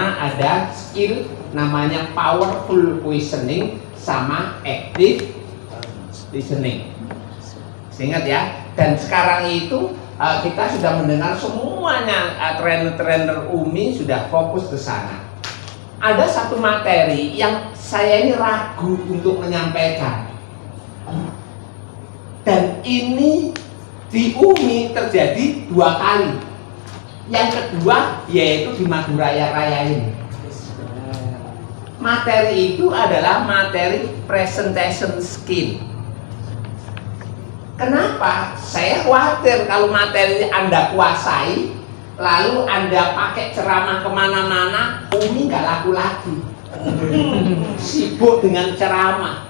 mana ada skill namanya powerful questioning sama active listening. Ingat ya. Dan sekarang itu kita sudah mendengar semuanya trainer-trainer UMI sudah fokus ke sana. Ada satu materi yang saya ini ragu untuk menyampaikan. Dan ini di UMI terjadi 2 kali. Yang kedua yaitu di Madura Raya ini. Materi itu adalah materi presentation skill. Kenapa? Saya khawatir kalau materi Anda kuasai, lalu Anda pakai ceramah kemana-mana, UMI nggak laku lagi. Sibuk dengan ceramah.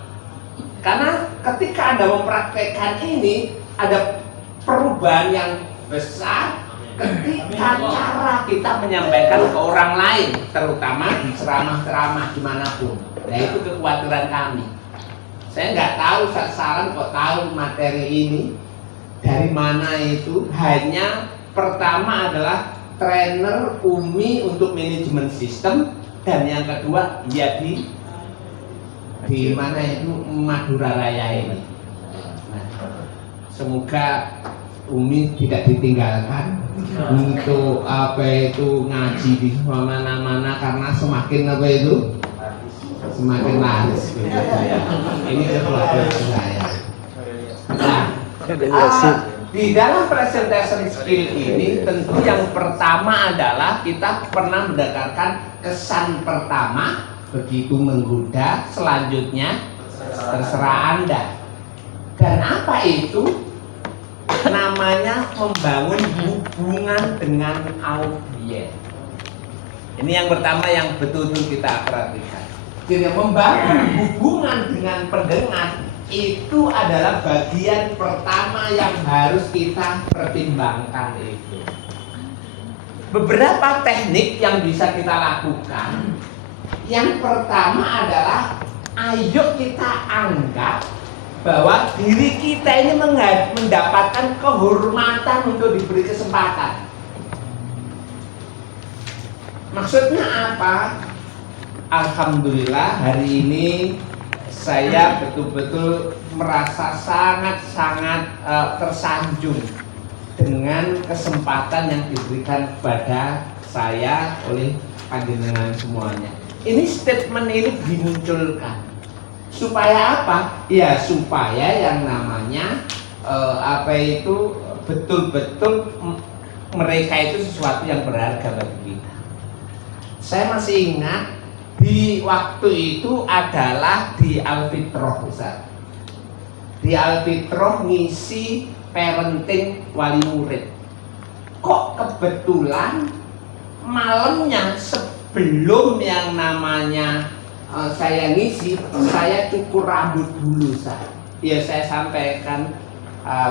Karena ketika Anda mempraktekkan ini, ada perubahan yang besar ketika cara kita menyampaikan ke orang lain, terutama di ceramah-ceramah dimanapun. Nah itu kekhawatiran kami. Saya nggak tahu, saran kok tahu materi ini dari mana itu. Hanya pertama adalah trainer UMI untuk manajemen sistem, dan yang kedua ya di mana itu Madura Raya ini. Nah, semoga UMI tidak ditinggalkan untuk ngaji di mana-mana, karena semakin semakin laris. Ini kekhawatiran saya. Nah, di dalam presentation skill ini tentu yang pertama adalah kita pernah mendapatkan kesan pertama, begitu menggoda, selanjutnya terserah Anda. Dan apa itu? Namanya membangun hubungan dengan audiens. Ini yang pertama yang betul-betul kita perhatikan. Jadi membangun hubungan dengan pendengar itu adalah bagian pertama yang harus kita pertimbangkan itu. Beberapa teknik yang bisa kita lakukan. Yang pertama adalah ayo kita anggap bahwa diri kita ini mendapatkan kehormatan untuk diberi kesempatan. Maksudnya apa? Alhamdulillah hari ini saya betul-betul merasa sangat-sangat tersanjung dengan kesempatan yang diberikan kepada saya oleh panjenengan semuanya. Ini statement ini dimunculkan supaya apa? Ya supaya yang namanya betul-betul mereka itu sesuatu yang berharga bagi kita. Saya masih ingat di waktu itu adalah di Al-Fitrah, Ustaz. Di Al-Fitrah ngisi parenting wali murid. Kok kebetulan malamnya sebelum yang namanya saya ngisi, saya cukur rambut dulu, Ustaz. Ya saya sampaikan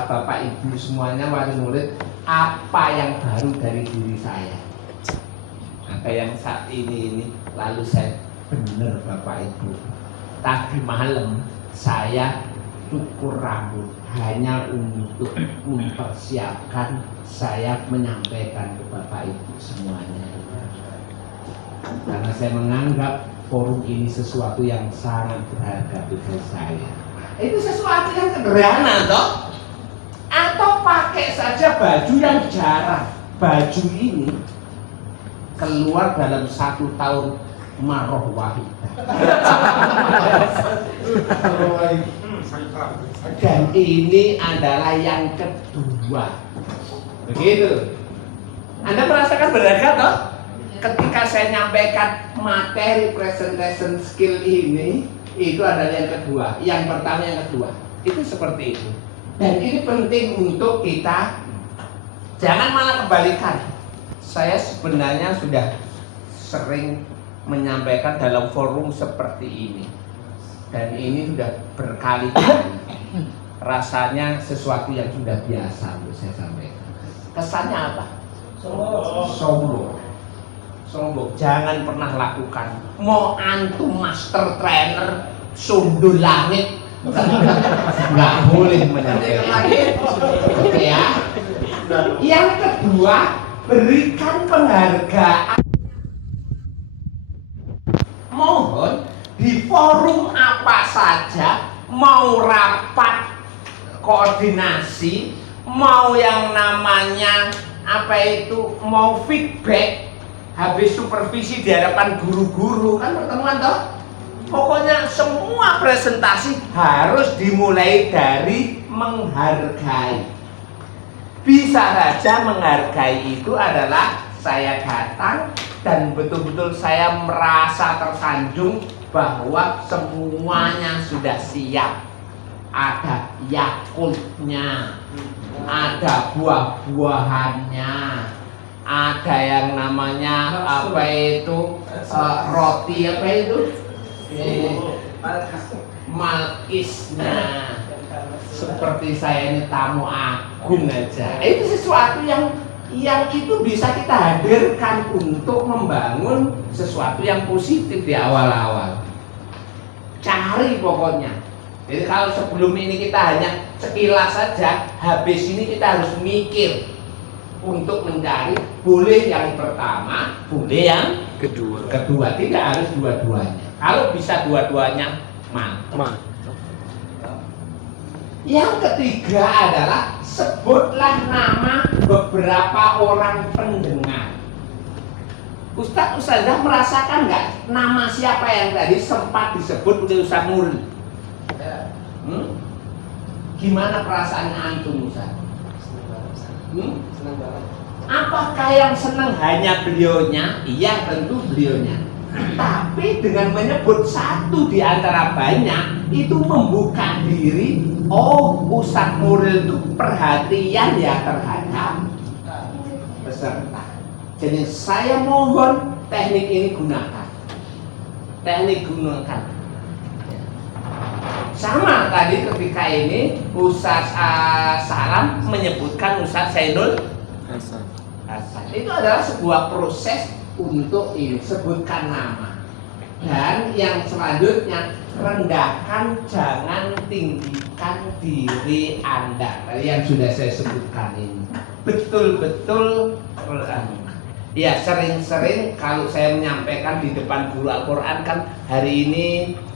Bapak Ibu semuanya wali murid, apa yang baru dari diri saya. Apa yang saat ini lalu saya benar Bapak Ibu, tadi malam saya cukur rambut hanya untuk mempersiapkan saya menyampaikan ke Bapak Ibu semuanya, karena saya menganggap forum ini sesuatu yang sangat berharga bagi saya. Itu sesuatu yang sederhana toh, atau pakai saja baju yang jarang. Baju ini keluar dalam 1 tahun maroh wahidah. Dan ini adalah yang kedua. Begitu. Anda merasakan berharga toh? Ketika saya nyampaikan materi presentation skill ini, itu adalah yang kedua. Yang pertama, yang kedua. Itu seperti itu. Dan ini penting untuk kita jangan malah kebalikan. Saya sebenarnya sudah sering menyampaikan dalam forum seperti ini, dan ini sudah berkali-kali. Rasanya sesuatu yang sudah biasa untuk saya sampaikan. Kesannya apa? Sombong. Jangan pernah lakukan. Mau antum master trainer sundul langit, nggak boleh menyampaikan. Oke ya. Yang kedua, berikan penghargaan di forum apa saja, mau rapat koordinasi, mau yang namanya apa itu, mau feedback, habis supervisi di hadapan guru-guru, kan pertemuan toh. Pokoknya semua presentasi harus dimulai dari menghargai. Bisa saja menghargai itu adalah saya datang dan betul-betul saya merasa tersanjung bahwa semuanya sudah siap. Ada yakultnya, ada buah-buahannya, ada yang namanya apa itu roti apa itu malkisnya. Seperti saya ini tamu agung aja. Itu sesuatu yang itu bisa kita hadirkan untuk membangun sesuatu yang positif di awal-awal. Cari pokoknya. Jadi kalau sebelum ini kita hanya sekilas saja, habis ini kita harus mikir untuk mencari, boleh yang pertama, boleh yang kedua, tidak harus dua-duanya. Kalau bisa dua-duanya, mantap. Yang ketiga adalah sebutlah nama beberapa orang pendengar. Ustadz Ustazah merasakan nggak nama siapa yang tadi sempat disebut oleh Ustadz Nurul? Gimana perasaan antum Ustaz? Apakah yang senang hanya beliaunya? Iya, tentu beliaunya. Tapi dengan menyebut satu di antara banyak, itu membuka diri. Oh, Ustadz Nurul itu perhatian ya terhadap peserta. Jadi saya mohon teknik ini gunakan. Sama tadi ketika ini Ustadz Salam menyebutkan Ustadz Zainul Hasan. Itu adalah sebuah proses untuk ini, sebutkan nama. Dan yang selanjutnya, rendahkan, jangan tinggikan diri Anda. Tadi yang sudah saya sebutkan ini. Betul-betul ya, sering-sering kalau saya menyampaikan di depan guru Al-Quran kan, hari ini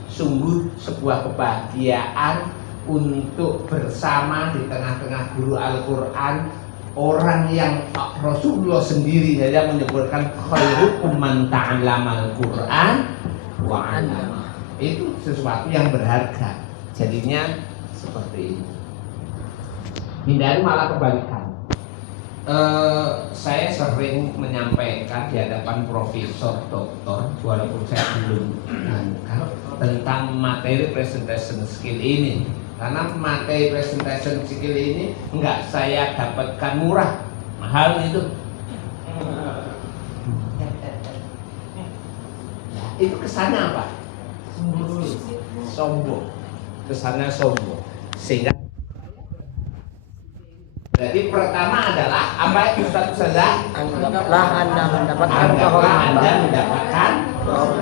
sungguh sebuah kebahagiaan untuk bersama di tengah-tengah guru Al-Quran, orang yang Rasulullah sendiri saja menyebutkan khairukum man ta'allamal Quran wa 'allama. Itu sesuatu yang berharga. Jadinya seperti ini. Hindari malah kebalikan. Saya sering menyampaikan di hadapan profesor, doktor, walaupun saya belum tentang materi presentation skill ini, karena materi presentation skill ini enggak saya dapatkan murah, mahal itu. Itu kesannya apa? Sombong. Kesannya sombong. Sehingga jadi pertama adalah apa Ustaz Ustazah? Anggaplah Anda mendapatkan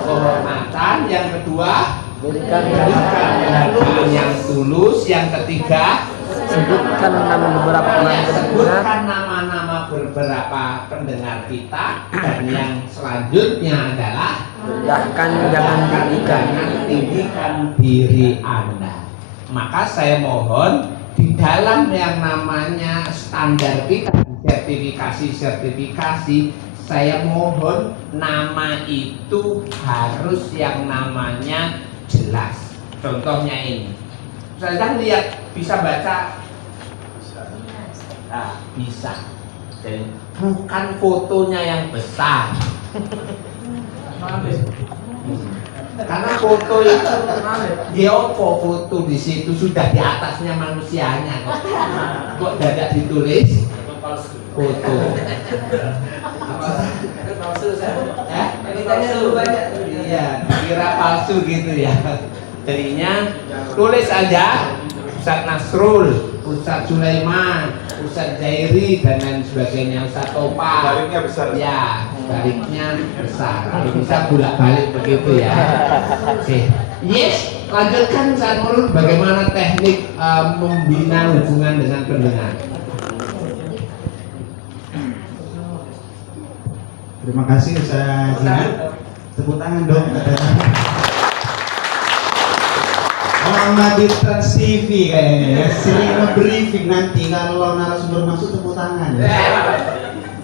kehormatan. Yang kedua, berikan penghargaan yang tulus. Yang ketiga, sebutkan nama beberapa orang pendengar. Sebutkan nama-nama beberapa pendengar kita. Dan yang selanjutnya adalah rendahkan, jangan tinggikan diri Anda. Maka saya mohon di dalam yang namanya standar kita, sertifikasi, saya mohon nama itu harus yang namanya jelas. Contohnya ini, saya lihat bisa baca, bisa. Jadi bukan fotonya yang besar. Karena foto itu foto di situ sudah di atasnya manusianya kok dadak ditulis foto. Iya, kira palsu gitu ya. Jadinya tulis aja Ustadz Nasrul, Ustadz Sulaiman, Ustadz Zairi dan lain sebagainya, Ustadz Topa. Baliknya besar. Ya, baliknya besar. Kalau bisa bolak-balik begitu ya. Oke. Yes, lanjutkan Ustadz Nurul bagaimana teknik membina hubungan dengan pendengar. Terima kasih Ustaz Jinan. Tepuk tangan dong. Lama di Trans TV kayaknya ya. Sering nge-briefing nanti kalau narasumber masuk tepuk tangan.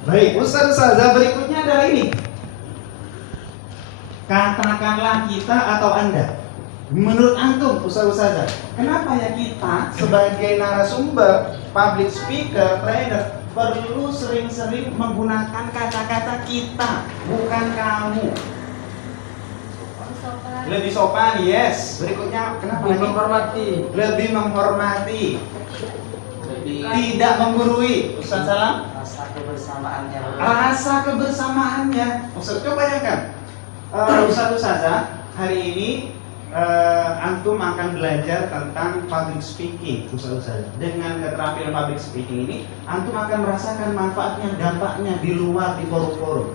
Baik, Ustazah berikutnya adalah ini. Katakanlah kita atau Anda. Menurut antum, Ustazah, kenapa ya kita sebagai narasumber, public speaker, trainer perlu sering-sering menggunakan kata-kata kita, bukan kamu? Lebih sopan, yes. Berikutnya, kenapa Lebih lagi? menghormati. Lebih menghormati. Tidak menggurui. Ustaz Salam? Rasa kebersamaannya. Rasa kebersamaannya. Ustaz, coba bayangkan. Ustazah, hari ini antum akan belajar tentang public speaking, Ustazah. Dengan keterampilan public speaking ini, antum akan merasakan manfaatnya, dampaknya di luar, di forum-forum.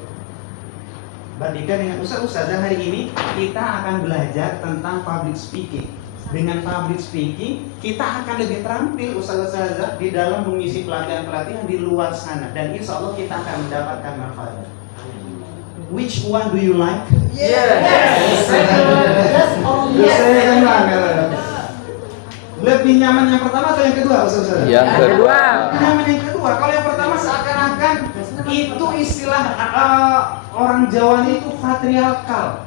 Bandingkan dengan Ustazah, hari ini kita akan belajar tentang public speaking. Dengan public speaking, kita akan lebih terampil Ustazah di dalam mengisi pelatihan-pelatihan di luar sana. Dan insya Allah kita akan mendapatkan manfaatnya. Which one do you like? Lebih nyaman yang pertama atau yang kedua, Ustazah? Yang kedua. Nyaman yang kedua. Kalau yang pertama seakan-akan itu istilah orang Jawa itu patriarkal.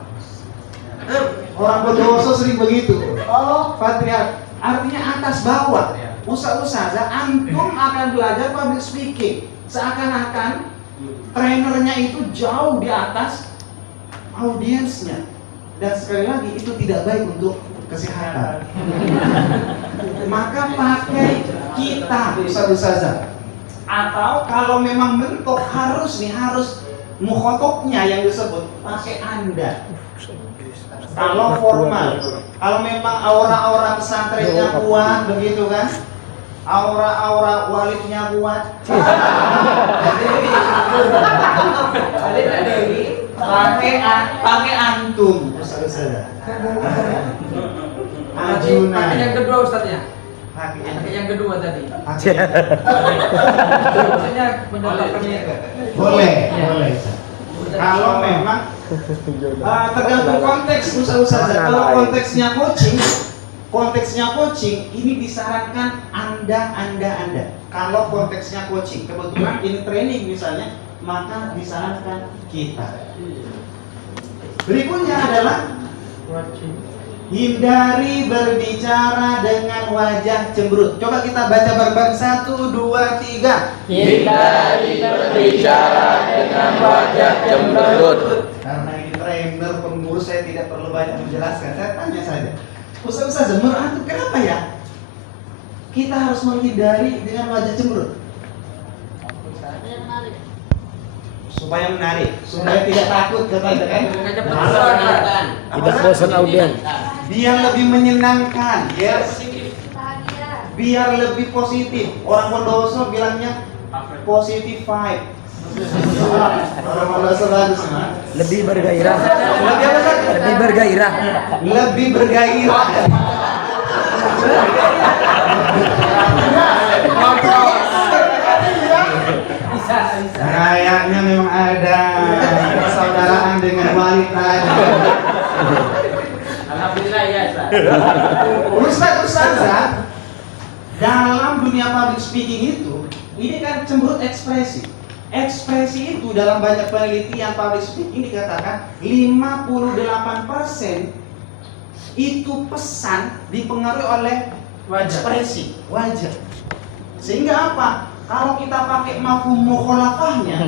Orang Bondowoso sering begitu. Patriarkal. Artinya atas bawah. Ustazah, antum akan belajar public speaking. Seakan-akan trainernya itu jauh di atas audiensnya. Dan sekali lagi itu tidak baik untuk kesehatan. Maka pakai kita, Ustazah. Atau kalau memang mentok harus mukhotobnya yang disebut pakai Anda. Kalau formal, kalau memang aura-aura pesantrennya kuat begitu kan, aura-aura walidnya kuat, pakai antum, Ustazah. Ajunan. Pakai yang kedua Ustaznya. Pakai Pakai yang kedua tadi. pakai. Maksudnya mendapatkannya. Boleh. Kalau memang tergantung konteks Ustazah. Kalau konteksnya coaching, ini disarankan Anda. Kalau konteksnya coaching, kebetulan ini training misalnya, maka disarankan kita. Berikutnya adalah hindari berbicara dengan wajah cemberut. Coba kita baca bareng-bareng 1, 2, 3. Hindari berbicara dengan wajah cemberut. Karena ini trainer pengurus, saya tidak perlu banyak menjelaskan. Saya tanya saja. Ustaz, menurut antum kenapa ya kita harus menghindari dengan wajah cemberut? Supaya menarik, supaya tidak takut katanya kan? Tidak bosan audien. Biar lebih menyenangkan, yes. Biar lebih positif. Orang Bondowoso bilangnya positive vibe. Orang Bondowoso bagus, ya. Lebih bergairah. Lebih apa, Ustaz? Lebih bergairah. Lebih bergairah. Kayaknya memang ada persaudaraan dengan wanita. Alhamdulillah ya. Ustazah, dalam dunia public speaking itu, ini kan cemberut ekspresi. Ekspresi itu dalam banyak penelitian public speaking dikatakan 58% itu pesan dipengaruhi oleh ekspresi, wajah. Sehingga apa? Kalau kita pakai mafhum mukhalafahnya,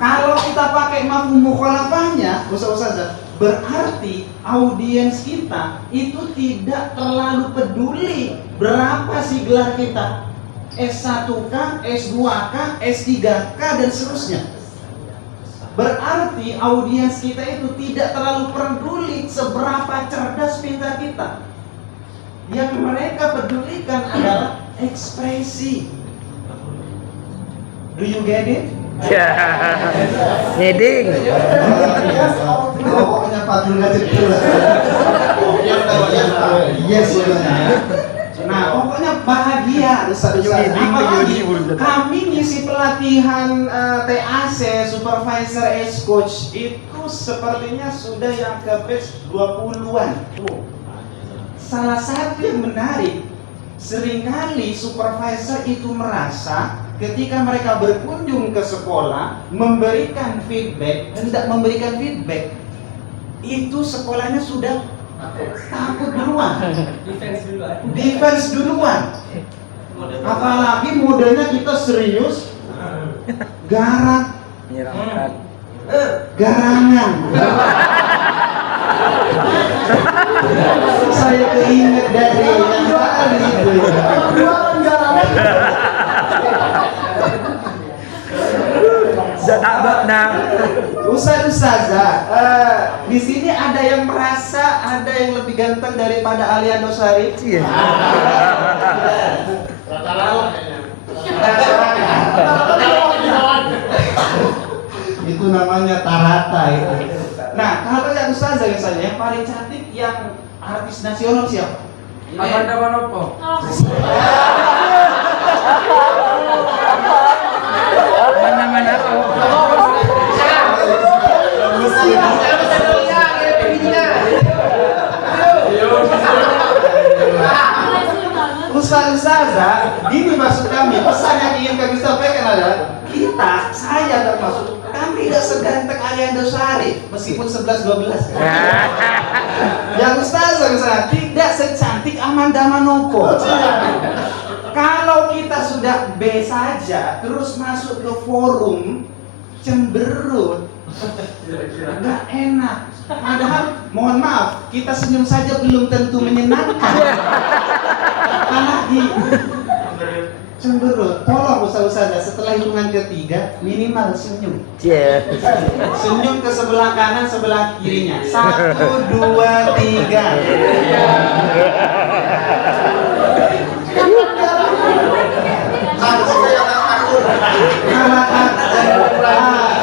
kalau kita pakai mafhum mukhalafahnya, Ustazah, berarti audiens kita itu tidak terlalu peduli berapa sih gelar kita, S1K, S2K, S3K dan seterusnya. Berarti audiens kita itu tidak terlalu peduli seberapa cerdas pintar kita. Yang mereka pedulikan adalah ekspresi. Do you get it? Heading. Pokoknya Pak Dul aja dulu. Yes, nah pokoknya bahagia Ustaz. Apalagi kami sisi pelatihan TAC, supervisor as coach itu sepertinya sudah yang ke batch 20-an. Salah satu yang menarik, seringkali supervisor itu merasa ketika mereka berkunjung ke sekolah hendak memberikan feedback, itu sekolahnya sudah takut duluan, defense duluan. Apalagi modenya kita serius, garangan. Saya keinget dari yang tadi itu. Ustazah, di sini ada yang merasa ada yang lebih ganteng daripada Aliando Sarif. Iya. Itu namanya tarata itu. Nah, kalau yang Ustazah misalnya yang paling cantik yang artis nasional siapa? Amanda Manopo. Mana-mana Ustazah, ini maksud kami, pesan yang ingin kami sampaikan adalah saya termasuk, kami tidak seganteng Aliando Sarif meskipun 11-12. Yang Ustazah misalnya tidak secantik Amanda Manopo. Kalau kita sudah B saja terus masuk ke forum cemberut, nggak enak. Padahal mohon maaf, kita senyum saja belum tentu menyenangkan. Apalagi cemberut. Tolong Ustazah setelah hitungan ketiga minimal senyum. Senyum ke sebelah kanan, sebelah kirinya. 1, 2, 3.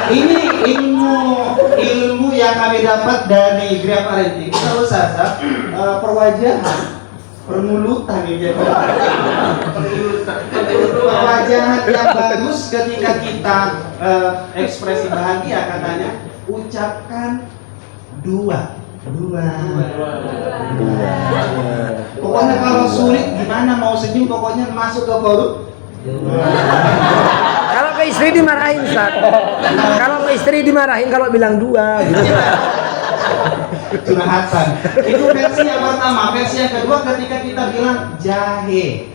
Ini ilmu yang kami dapat dari Gria Parenting. Ustazah, perwajahan, permulutan ini perwajahan yang bagus ketika kita ekspresi bahagia katanya ucapkan dua. Pokoknya kalau sulit gimana mau senyum, pokoknya masuk ke forum. Kalau ke istri dimarahin, Ustaz. Kalau ke istri dimarahin kalau bilang 2 gitu. Curhatan. Itu versi yang pertama. Versi yang kedua ketika kita bilang jahe.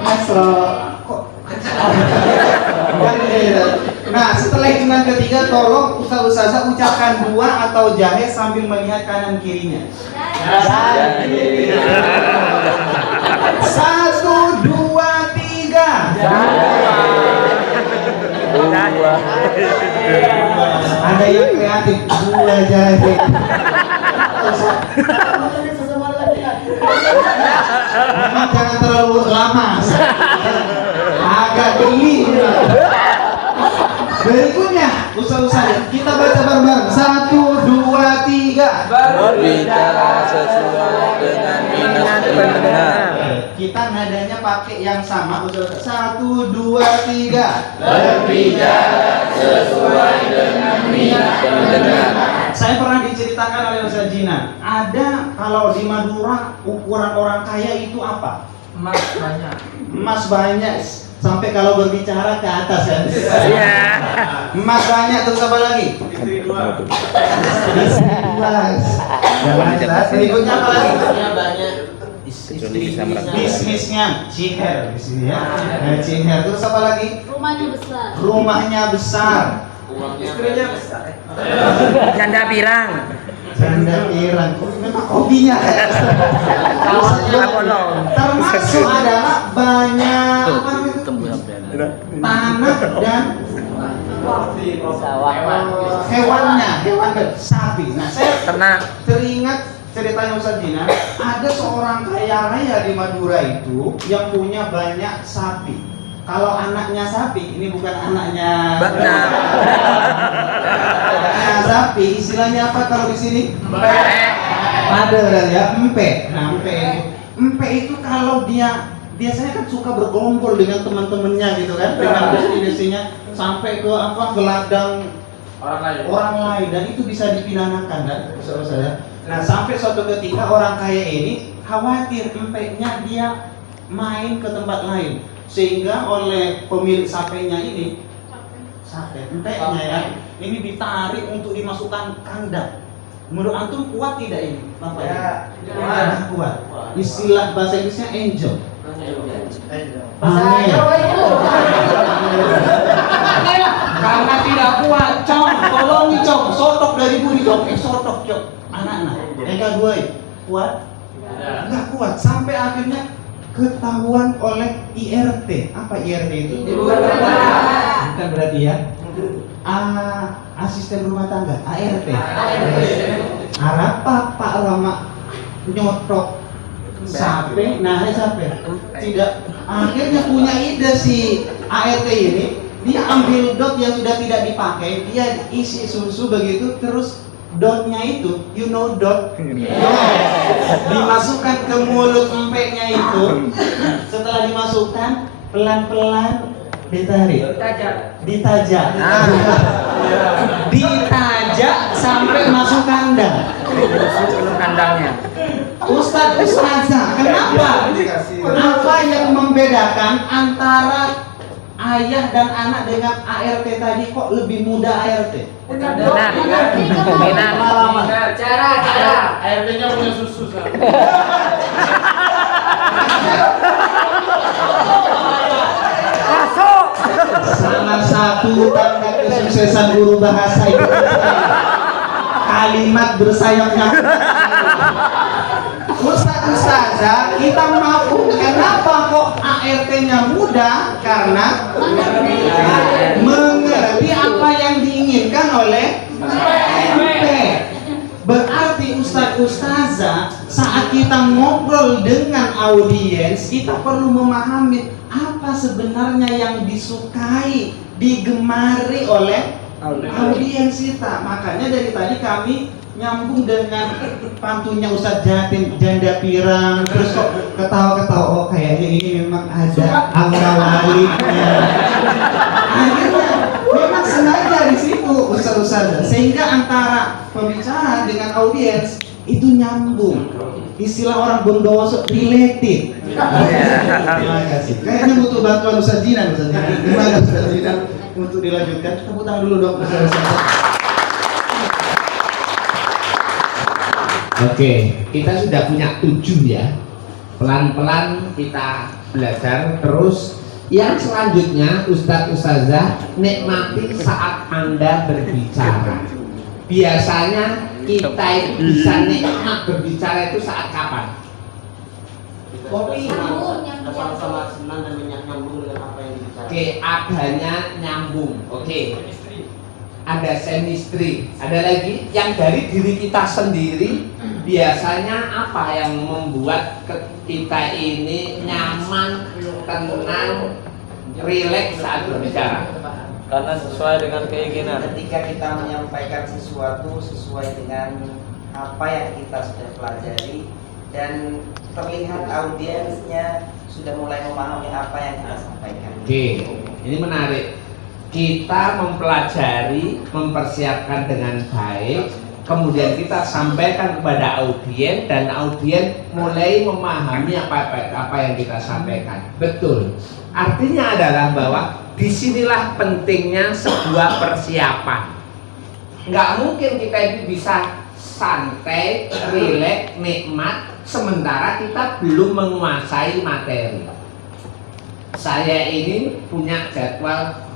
Kasro. Nah, setelah hitungan ketiga tolong Ustazah ucapkan 2 atau jahe sambil melihat kanan kirinya. 1, 2, 3. Ada yang kreatif, 2 jahe. Memang jangan terlalu lama. Agak geli. Berikutnya, Ustazah, kita baca bareng-bareng. 1, 2, 3. Berbicara sesuai dengan minat pendengar. Kita nadanya pakai yang sama, Ustazah. 1, 2, 3. Berbicara sesuai dengan minat pendengar. Saya pernah diceritakan oleh Ustaz Jinan, ada kalau di Madura ukuran orang kaya itu apa? Emas banyak sampai kalau berbicara ke atas kan? Iya. Emas banyak, terus apa lagi? Istri 2. Berikutnya apa lagi? Bisnisnya ciher di sini ya. Ciher, terus apa lagi? Rumahnya besar. Istrinya besar. Janda pirang. Memang hobinya ya. Termasuk adalah banyak tanah dan hewan sapi. Nah, saya teringat ceritanya Ustaz Jinan, ada seorang kaya raya di Madura itu yang punya banyak sapi. Kalau anaknya sapi, ini bukan anaknya sapi, istilahnya apa kalau di sini? Ada ya, empe. Nah, empe itu kalau dia biasanya kan suka bergerombol dengan teman-temannya gitu kan, dengan besti-bestinya sampai ke ke ladang orang lain, dan itu bisa dipidanakan kan, saudara. Nah, sampai suatu ketika orang kaya ini khawatir empeknya dia main ke tempat lain, sehingga oleh pemilik sapenya ini, empeknya ya, ini ditarik untuk dimasukkan kandang. Menurut antum kuat tidak ini, Bapak? Ya, kuat. Istilah bahasa Inggrisnya angel. Karena tidak kuat, Cok. Tolong nih, Cok. Sotok dari buri, Cok. Sotok, Cok. Anak-anak. Eka gue kuat? Enggak kuat. Sampai akhirnya ketahuan oleh IRT. Apa IRT itu? Bukan berarti ya? Asisten rumah tangga, ART. Arapa Pak Rama nyotok sampai, tidak, akhirnya punya ide si ART ini, dia ambil dot yang sudah tidak dipakai, dia isi susu begitu, terus dotnya itu, you know dot, dimasukkan ke mulut empeknya itu. Setelah dimasukkan, pelan-pelan ditarik, ditajak, ditajak sampai masuk kandang. Kandangnya. Ustazah, kenapa? Apa yang membedakan antara ayah dan anak dengan ART tadi, kok lebih muda ART? Cara ART-nya punya susu. Salah satu tanda kesuksesan guru bahasa Indonesia, kalimat bersayapnya. Ustazah, kita mampu. Kenapa kok ART-nya muda? Karena mengerti apa yang diinginkan oleh MP. Berarti ustazah, saat kita ngobrol dengan audiens, kita perlu memahami apa sebenarnya yang disukai, digemari oleh audiens kita. Makanya dari tadi kami nyambung dengan pantunnya Ustadz Jatim, janda pirang, terus kok ketawa-ketawa, oh kayaknya ini memang ada aura walidnya. Akhirnya memang sengaja di situ Ustadz, sehingga antara pembicara dengan audiens itu nyambung. Istilah orang Bondowoso, related. Terima kasih. Kayaknya butuh bantuan Ustadz Jinan. Gimana Ustadz Jinan untuk dilanjutkan? Tepuk tangan dulu dong Ustadz. Oke, kita sudah punya 7 ya. Pelan-pelan kita belajar terus. Yang selanjutnya, Ustazah, nikmati saat Anda berbicara. Biasanya kita bisa nikmat berbicara itu saat kapan? Kopi. Sama-sama senang dan nyambung dengan apa yang dibicarakan. Oke, adanya nyambung. Oke. Ada chemistry. Ada lagi yang dari diri kita sendiri. Biasanya apa yang membuat kita ini nyaman, tenang, rileks saat berbicara? Karena sesuai dengan keinginan. Ketika kita menyampaikan sesuatu sesuai dengan apa yang kita sudah pelajari dan terlihat audiensnya sudah mulai memahami apa yang kita sampaikan. Oke, ini menarik. Kita mempelajari, mempersiapkan dengan baik, kemudian kita sampaikan kepada audiens dan audiens mulai memahami apa yang kita sampaikan. Betul. Artinya adalah bahwa disinilah pentingnya sebuah persiapan. Nggak mungkin kita itu bisa santai, rileks, nikmat, sementara kita belum menguasai materi. Saya ini punya jadwal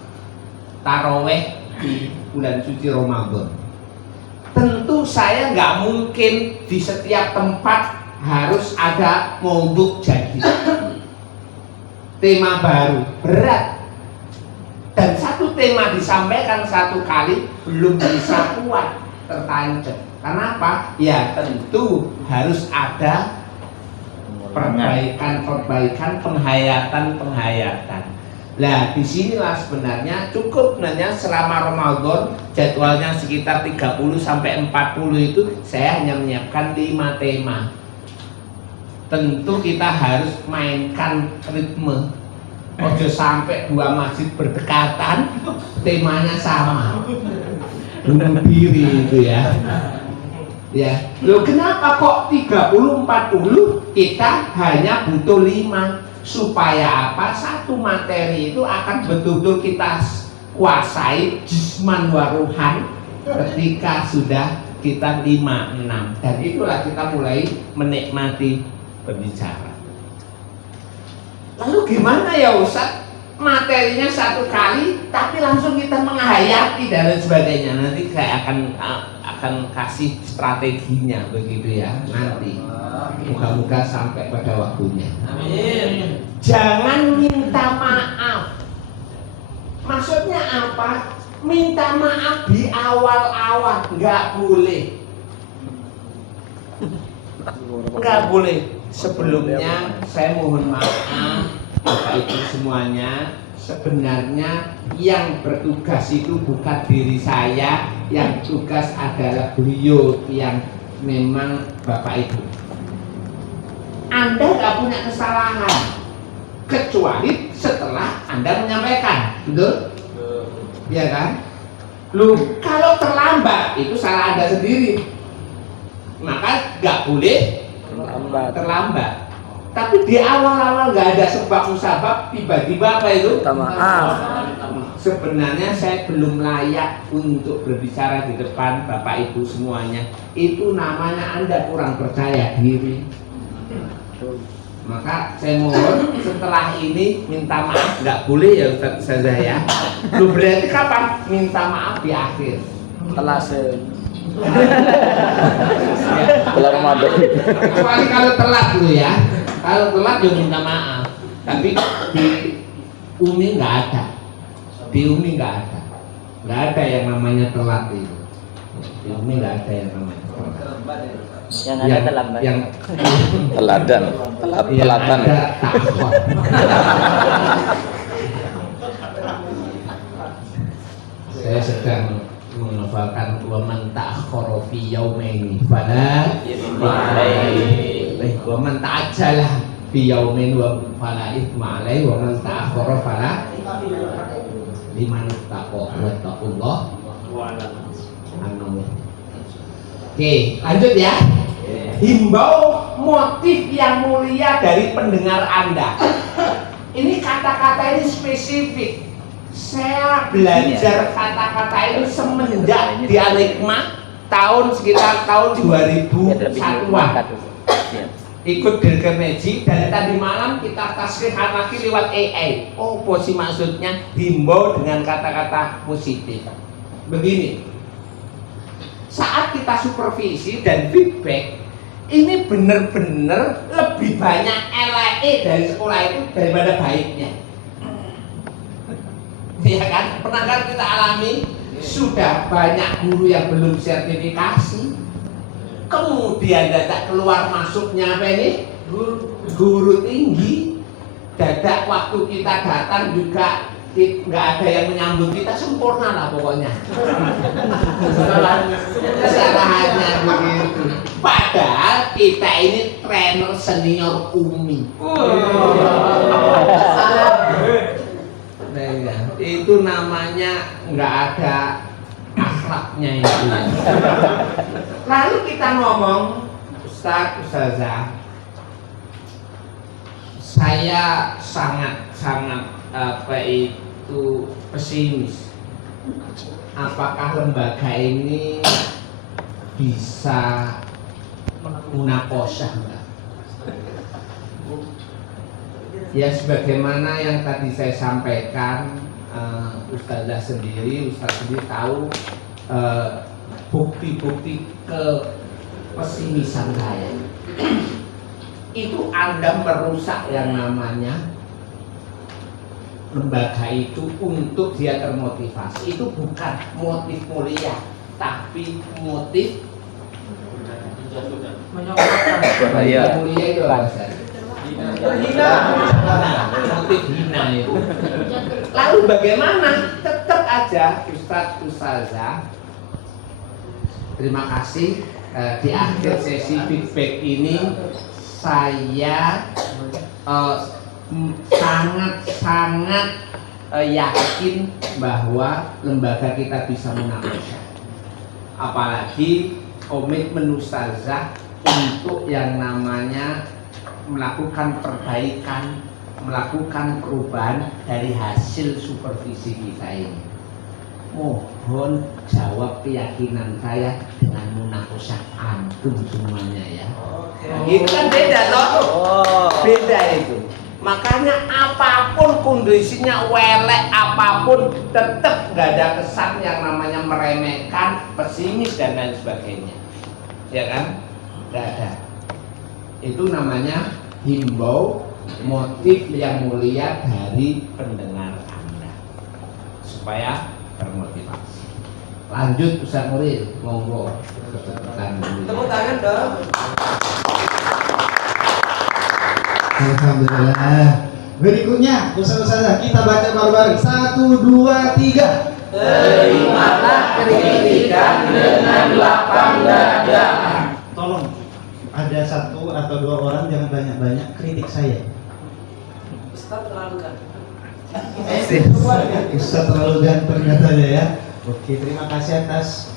taraweh di bulan suci Ramadan. Tentu saya nggak mungkin di setiap tempat harus ada maudhu jadi tema baru, berat. Dan satu tema disampaikan satu kali belum bisa kuat, tertancap. Kenapa? Ya tentu harus ada perbaikan, penghayatan. Nah, disinilah sebenarnya cukup selama Ramadan jadwalnya sekitar 30 sampai 40 itu saya hanya menyiapkan 5 tema. tentu kita harus mainkan ritme. Ojo sampai dua masjid berdekatan, temanya sama. Bunuh diri itu ya. Ya, loh kenapa kok 30-40 kita hanya butuh 5 supaya apa? Satu materi itu akan betul-betul kita kuasai jisman waruhan ketika sudah kita 5-6 dan itulah kita mulai menikmati berbicara. Lalu gimana ya Ustaz? Materinya satu kali tapi langsung kita menghayati dan lain sebagainya. Nanti saya akan kasih strateginya begitu ya nanti. Moga-moga sampai pada waktunya. Amin. Jangan minta maaf. Maksudnya apa? Minta maaf di awal-awal nggak boleh. Nggak boleh. Sebelumnya saya mohon maaf Bapak Ibu semuanya. Sebenarnya yang bertugas itu bukan diri saya, yang tugas adalah beliau yang memang Bapak Ibu. Anda nggak punya kesalahan kecuali setelah Anda menyampaikan, betul? Iya kan? Lu kalau terlambat itu salah Anda sendiri, maka nggak boleh terlambat. Tapi di awal-awal nggak ada sebab musabab, tiba-tiba apa itu? Minta maaf. Sebenarnya saya belum layak untuk berbicara di depan Bapak Ibu semuanya. Itu namanya Anda kurang percaya diri. Maka saya mohon setelah ini minta maaf nggak boleh ya Ustaz Ustazah ya. Lu berarti kapan? Minta maaf di akhir. Bulan Ramadan. Kecuali kalau telat dulu ya. Kalau telat ya minta maaf. Tapi di Umi nggak ada. Di Umi nggak ada. Nggak ada yang namanya telat itu. Di Umi nggak ada yang namanya telat. Yang ada terlambat. Yang Teladan. Telatan. ada takhor. Saya sedang menghafalkan wa man ta'akhkhara fi yaumaini fala wa man ta'ajjala fi yaumin wa fala ithma alaihi wa man ta'akhkhara fala liman taqwa wa taqullah Oke, lanjut ya. Himbau motif yang mulia dari pendengar Anda. Ini kata-kata ini spesifik. Saya belajar kata-kata itu semenjak di Al-Hikmah sekitar tahun 2001-an. Ikut Dirgameji dan tadi malam kita tasrih lagi lewat AI. Oh, posisi maksudnya himbau dengan kata-kata positif. Begini. Saat kita supervisi dan feedback, ini benar-benar lebih banyak LAE dari sekolah itu daripada baiknya. Ya kan? Pernah kan kita alami sudah banyak guru yang belum sertifikasi. Kemudian dadak keluar masuknya apa ini? Guru tinggi. Dadak waktu kita datang juga nggak ada yang menyambut kita, sempurna lah pokoknya. Kesalahannya begitu. Padahal kita ini trainer senior Umi. Nah, itu namanya nggak ada akhlaknya itu. Lalu kita ngomong, Ustazah, saya sangat apa itu pesimis. Apakah lembaga ini bisa munaqosyah enggak? Ya sebagaimana yang tadi saya sampaikan, Ustazah sendiri, Ustaz sendiri tahu bukti-bukti kepesimisan saya. Itu Anda merusak yang namanya lembaga itu untuk dia termotivasi. Itu bukan motif mulia, tapi motif Bahaya. mulia itu apa? Motif hina itu. Lalu bagaimana? Tetap aja Ustadz Ustazah. Terima kasih di akhir sesi feedback ini saya sangat-sangat yakin bahwa lembaga kita bisa munakasyah. Apalagi komitmen Ustazah untuk yang namanya melakukan perbaikan, melakukan perubahan dari hasil supervisi kita ini. Mohon jawab keyakinan saya dengan munakasyah antum semuanya ya. Itu kan beda toh. Beda itu. Makanya apapun kondisinya welek apapun tetap nggak ada kesan yang namanya meremehkan, pesimis dan lain sebagainya. Ya kan? Nggak ada. Itu namanya himbau motif yang mulia dari pendengar Anda supaya termotivasi. Lanjut Ustaz Nuril, monggo. Tepuk tangan dong. Alhamdulillah. Berikutnya, Ustazah kita baca bareng-bareng. 1, 2, 3. Terimalah kritikan dengan lapang dada. Tolong, ada 1 atau 2 orang jangan banyak-banyak kritik saya. Ustaz terlalu kan. Ustaz terlalu ganteng katanya ya. Oke, terima kasih atas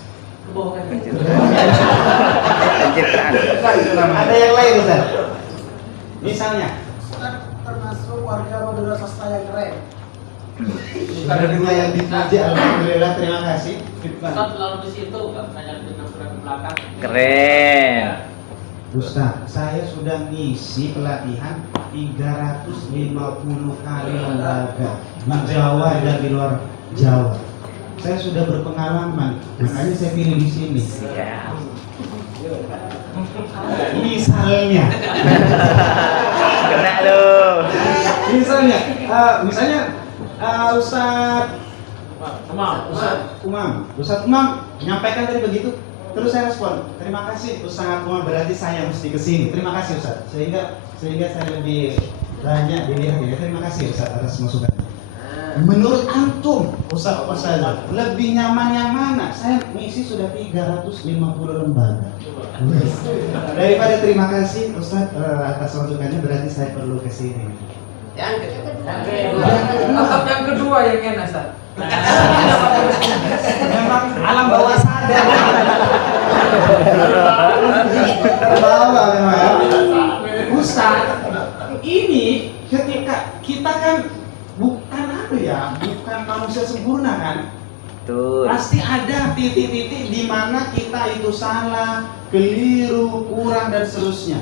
ada yang lain Ustaz? Misalnya termasuk warga Madura Sasta yang keren. ada 2 yang dipuji, alhamdulillah, terima kasih. Ustaz lalu di situ nggak banyak bintang surat di belakang. Keren. Ustaz, saya sudah ngisi pelatihan 350 kali lembaga di Jawa dan di luar Jawa. Saya sudah berpengalaman, makanya saya pilih di sini. Misalnya, Kena lo. misalnya Ustaz Umam menyampaikan tadi begitu, terus saya respon, terima kasih Ustaz Umam, berarti saya mesti kesini. Terima kasih Ustaz, sehingga saya lebih banyak dilihat ya. Terima kasih Ustaz atas masukannya. Menurut antum, Ustaz lebih nyaman yang mana? Saya misi sudah 350 lembaga. Daripada terima kasih Ustaz atas masukannya, berarti saya perlu kesini. Yang kedua yang enak, Ustaz. Memang alam bawah sadar. Terbawa memang ya. Ustaz, ini ketika kita kan bukan bukan manusia sempurna kan? Betul. Pasti ada titik-titik di mana kita itu salah, keliru, kurang dan seterusnya.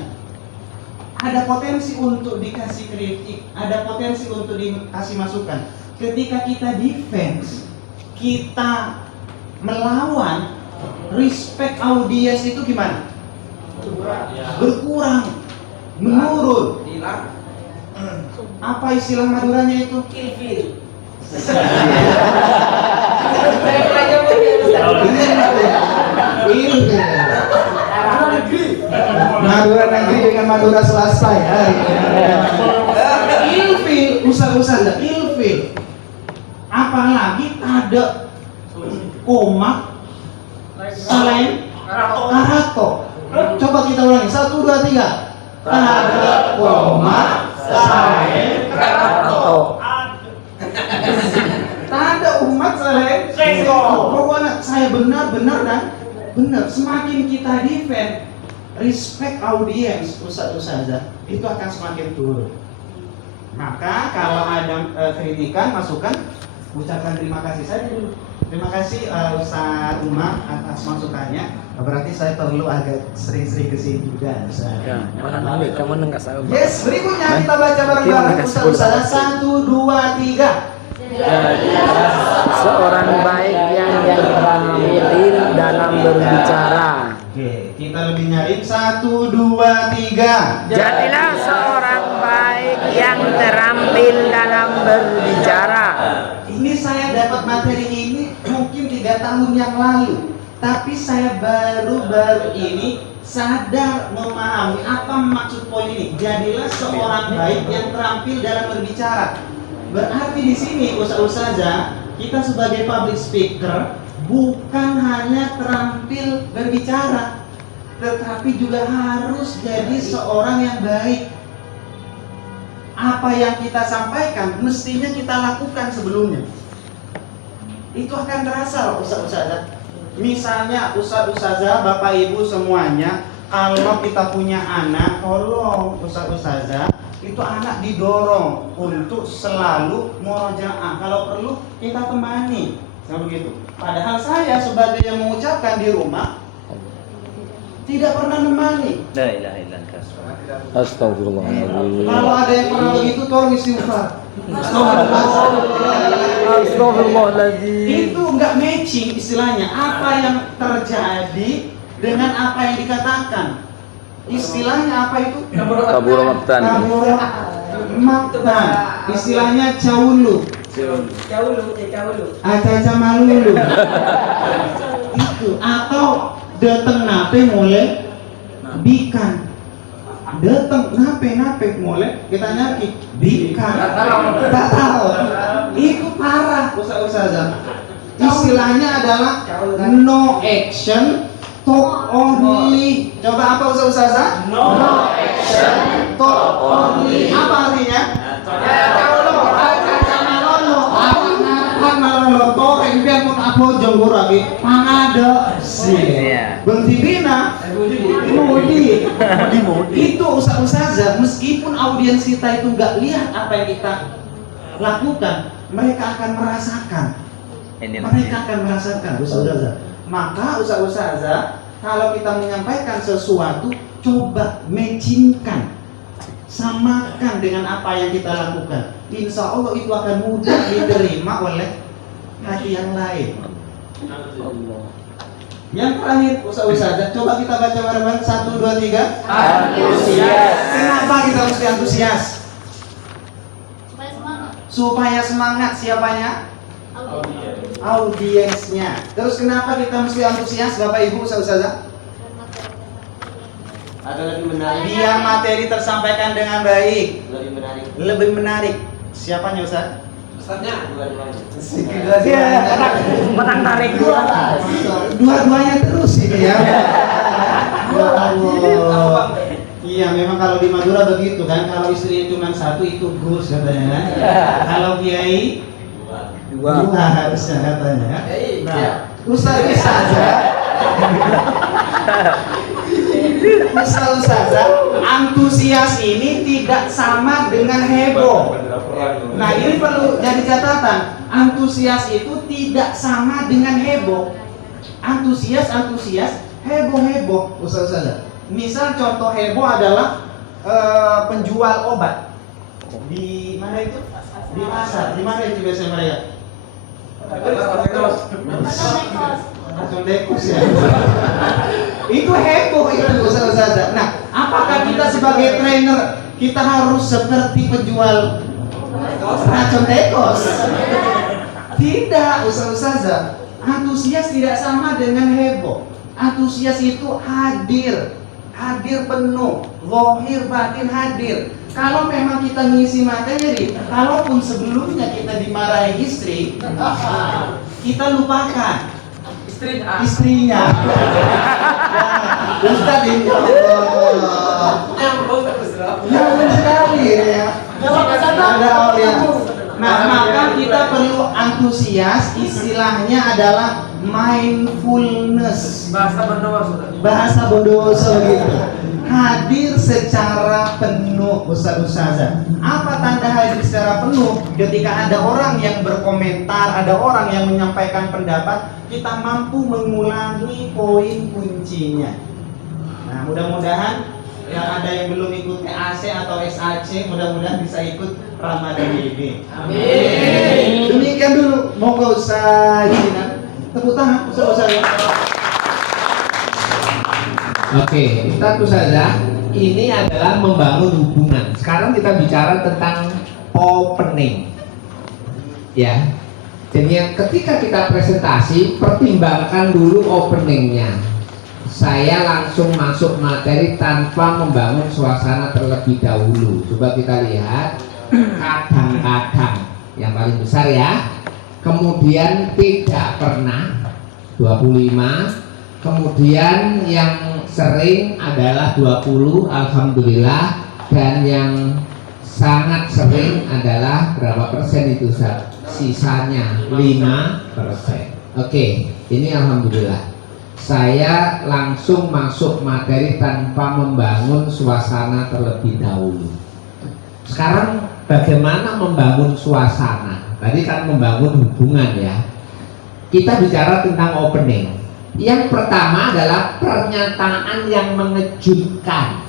Ada potensi untuk dikasih kritik, ada potensi untuk dikasih masukan. Ketika kita defense, kita melawan, respect audiens itu gimana? Berkurang, menurun. hilang. Apa istilah Maduranya itu? Ilfil. Madura negeri dengan Madura swasta ya. Ilfil, usah ilfil. Apalagi ada koma selain karato. Coba kita ulangi, 1, 2, 3. Ada koma selain karato. Tak ada umat selain pokoknya saya benar dan benar. Semakin kita defend, respect audiens ustazah itu akan semakin turun. Maka kalau ada kritikan, masukan, ucapkan terima kasih. Saya dulu terima kasih Ustaz Umar atas masukannya. Berarti saya perlu agak sering-sering kesini juga Ustaz. Kamu enggak sabar. Yes, berikutnya kita baca bareng-bareng Ustaz. 1, 2, 3. Seorang baik yang terampil dalam berbicara. Oke, kita lebih nyari 1, 2, 3. Jadilah seorang baik yang terampil dalam berbicara. Ini saya dapat materi ini mungkin 3 tahun yang lalu, tapi saya baru ini sadar memahami apa maksud poin ini. Jadilah seorang baik yang terampil dalam berbicara. Berarti di sini ustazah, kita sebagai public speaker bukan hanya terampil berbicara, tetapi juga harus jadi seorang yang baik. Apa yang kita sampaikan mestinya kita lakukan sebelumnya. Itu akan terasa loh ustaz-ustazah. Misalnya ustaz-ustazah, bapak ibu semuanya, kalau kita punya anak, tolong ustaz-ustazah, itu anak didorong untuk selalu murojaah. Kalau perlu kita temani, nah begitu. Padahal saya sebagai yang mengucapkan di rumah tidak pernah nemani. La ilaha illallah. Astagfirullahaladzim. Kalau ada yang pernah begitu, tolong istighfar. Astagfirullahaladzim. Itu nggak matching istilahnya. Apa yang terjadi dengan apa yang dikatakan. Istilahnya apa itu? Kabur maktan. Maktan. Istilahnya caulu. Acaca malulu. Itu. Atau dateng nape mulai bikan. Dateng nape mulai kita nyaki bikan. Tak tahu. Itu parah ustazah. Istilahnya adalah no action, talk only. Coba apa ustazah? No action, talk only. Apa artinya? Toreng biar pun apa jonggur lagi pangada sih. Bentibina mudi. Itu ustazah, meskipun audiens kita itu nggak lihat apa yang kita lakukan, mereka akan merasakan. Mereka akan merasakan ustazah. Maka ustazah, kalau kita menyampaikan sesuatu, coba matchingkan, samakan dengan apa yang kita lakukan. Insya Allah itu akan mudah diterima oleh hati yang lain. Yang terakhir ustazah, coba kita baca bareng-bareng 1, 2, 3. Antusias. Kenapa kita mesti antusias? Supaya semangat. Siapanya? Audiensnya. Terus kenapa kita mesti antusias, Bapak Ibu ustazah? Ada lebih menarik. Biar materi tersampaikan dengan baik. Lebih menarik. Lebih menarik. Siapanya Ustaz? Ustaznya dua-duanya. Menang tarik Dua-duanya terus ini ya. Ya Allah. Iya, memang kalau di Madura begitu kan. Kalau istrinya cuma satu itu Gus katanya kan. Kalau kiai dua harusnya katanya. Nah, Ustaz saja. Ustazah, antusias ini tidak sama dengan heboh. Nah, ini perlu jadi catatan. Antusias itu tidak sama dengan heboh. Antusias, heboh, ustazah. Misal contoh heboh adalah penjual obat di mana itu? Di pasar. Di mana itu biasanya mereka? Dekos ya. Itu heboh itu ustazah. Nah, apakah kita sebagai trainer kita harus seperti penjual racun dekos? Tidak, ustazah. Antusias tidak sama dengan heboh. Antusias itu hadir penuh, zahir batin hadir. Kalau memang kita ngisi materi, kalaupun sebelumnya kita dimarahi istri, kita lupakan istrinya. Ustaz ini yang sekali ya. Ada audiens. Nah, maka kita perlu antusias, istilahnya adalah mindfulness. Bahasa bondoso gitu. Hadir secara penuh, ustazah. Apa tanda hadir secara penuh? Ketika ada orang yang berkomentar, ada orang yang menyampaikan pendapat, kita mampu mengulangi poin kuncinya. Nah, mudah-mudahan yang ada yang belum ikut EAC atau SAC, mudah-mudahan bisa ikut Ramadan ini. Amin. Demikian dulu, monggo Ustaz Jinan. Tepuk tangan Ustaz. Oke, status saja. Ini adalah membangun hubungan. Sekarang kita bicara tentang opening. Ya. Jadi ketika kita presentasi, pertimbangkan dulu openingnya. Saya langsung masuk materi tanpa membangun suasana terlebih dahulu. Coba kita lihat. Kadang-kadang yang paling besar ya. Kemudian tidak pernah 25. Kemudian yang sering adalah 20, alhamdulillah. Dan yang sangat sering adalah berapa persen itu Ustaz? Sisanya 5%. Oke, ini alhamdulillah. Saya langsung masuk materi tanpa membangun suasana terlebih dahulu. Sekarang bagaimana membangun suasana? Tadi kan membangun hubungan ya. Kita bicara tentang opening. Yang pertama adalah pernyataan yang mengejutkan.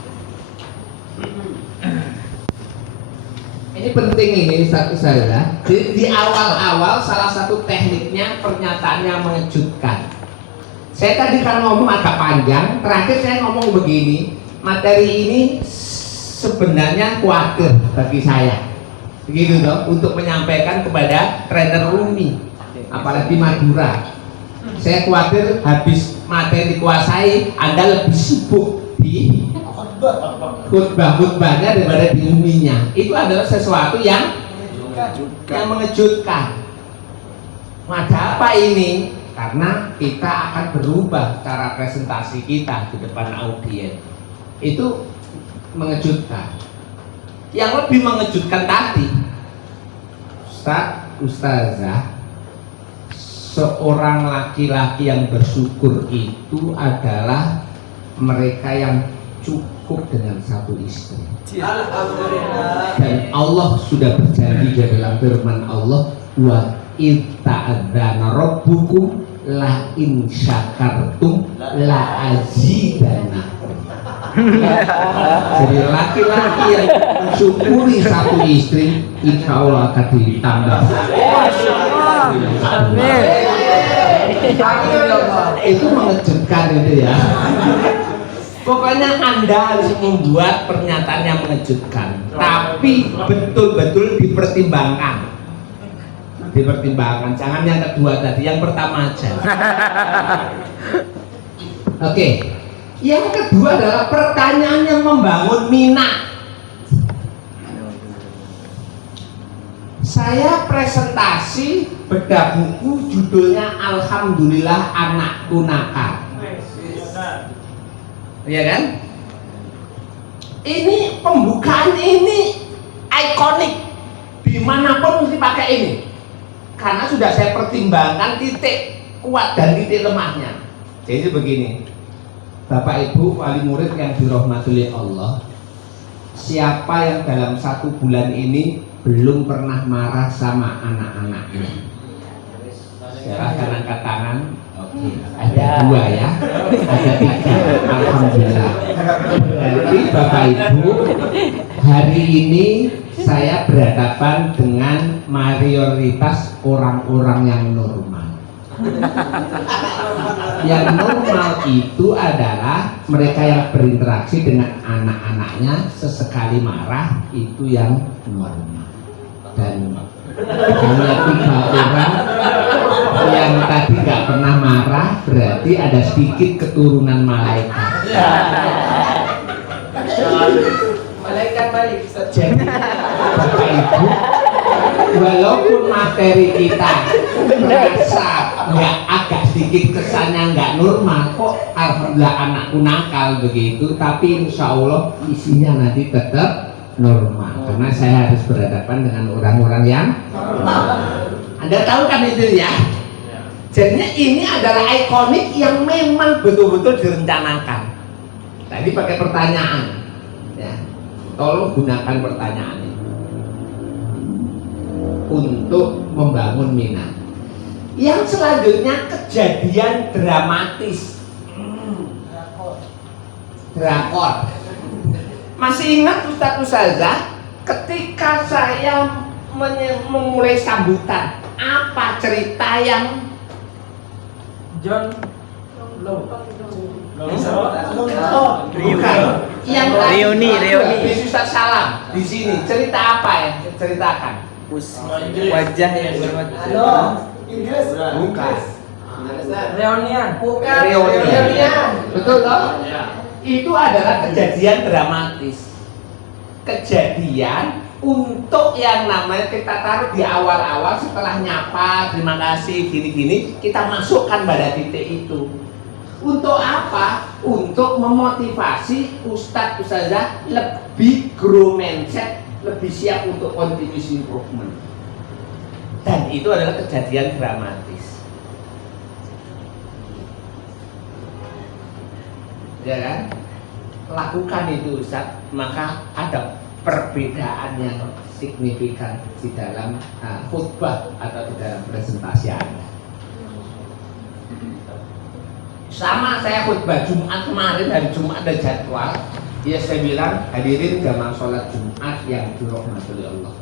Ini penting ini satu saya. Di awal-awal salah satu tekniknya pernyataan yang mengejutkan. Saya tadi kan ngomong agak panjang, terakhir saya ngomong begini, materi ini sebenarnya khawatir bagi saya, begitu dong, untuk menyampaikan kepada trainer Umi, apalagi Madura. Saya khawatir habis materi dikuasai, Anda lebih sibuk di khutbah-khutbahnya daripada di Uminya. Itu adalah sesuatu yang mengejutkan. Ada apa ini? Karena kita akan berubah cara presentasi kita di depan audiens. Itu mengejutkan. Yang lebih mengejutkan tadi, Ustazah, seorang laki-laki yang bersyukur itu adalah mereka yang cukup dengan satu istri. Dan Allah sudah berjanji di dalam firman Allah, wa ta'adzana rabbukum la in syakartum la azidannakum. Jadi laki-laki yang mensyukuri satu istri, insya Allah akan ditambah. Itu mengejutkan itu ya. Pokoknya Anda harus membuat pernyataan yang mengejutkan, tapi betul-betul dipertimbangkan. Jangan yang kedua tadi, yang pertama aja. Oke. Yang kedua adalah pertanyaan yang membangun minat. Saya presentasi bedah buku judulnya Alhamdulillah Anakku Nakal. Iya kan? Ini pembukaan ini ikonik, dimanapun mesti pakai ini. Karena sudah saya pertimbangkan titik kuat dan titik lemahnya. Jadi begini, Bapak Ibu wali murid yang dirahmati oleh Allah, siapa yang dalam 1 bulan ini belum pernah marah sama anak-anaknya? Silahkan angkat tangan. Oke, ada 2 ya, ada 3. Alhamdulillah. Jadi Bapak Ibu, hari ini saya berhadapan dengan mayoritas orang-orang yang normal. Yang normal itu adalah mereka yang berinteraksi dengan anak-anaknya, sesekali marah, itu yang normal. Dan hanya 3 orang yang tadi nggak pernah marah, berarti ada sedikit keturunan malaikat. Malaikat balik. Jadi Bapak Ibu, walaupun materi kita merasa nggak agak sedikit kesannya nggak normal, kok alhamdulillah anakku nakal begitu, tapi insya Allah isinya nanti tetap normal, karena saya harus berhadapan dengan orang-orang yang normal. Anda tahu kan itu ya? Jadinya ini adalah ikonik yang memang betul-betul direncanakan. Tadi pakai pertanyaan, ya. Tolong gunakan pertanyaan ini untuk membangun minat. Yang selanjutnya kejadian dramatis. Drakor. Masih ingat Ustazah ketika saya memulai sambutan, apa cerita yang John bukan yang Reuni. di Ustaz Salam di sini, cerita apa yang ceritakan? Wajah yang berwajah. Bukan. Reunian. Reunian. Betul toh? Itu adalah kejadian dramatis. Kejadian untuk yang namanya kita taruh di awal-awal setelah nyapa, terima kasih, gini-gini, kita masukkan pada titik itu. Untuk apa? Untuk memotivasi ustadz ustazah lebih grow mindset, lebih siap untuk continuous improvement. Dan itu adalah kejadian dramatis. Ya kan? Lakukan itu ustadz, maka ada perbedaan yang signifikan di dalam khutbah atau di dalam presentasi Anda. Sama saya khutbah Jumat kemarin, hari Jumat ada jadwal. Ya saya bilang hadirin jamaah sholat Jumat yang dirahmati Allah.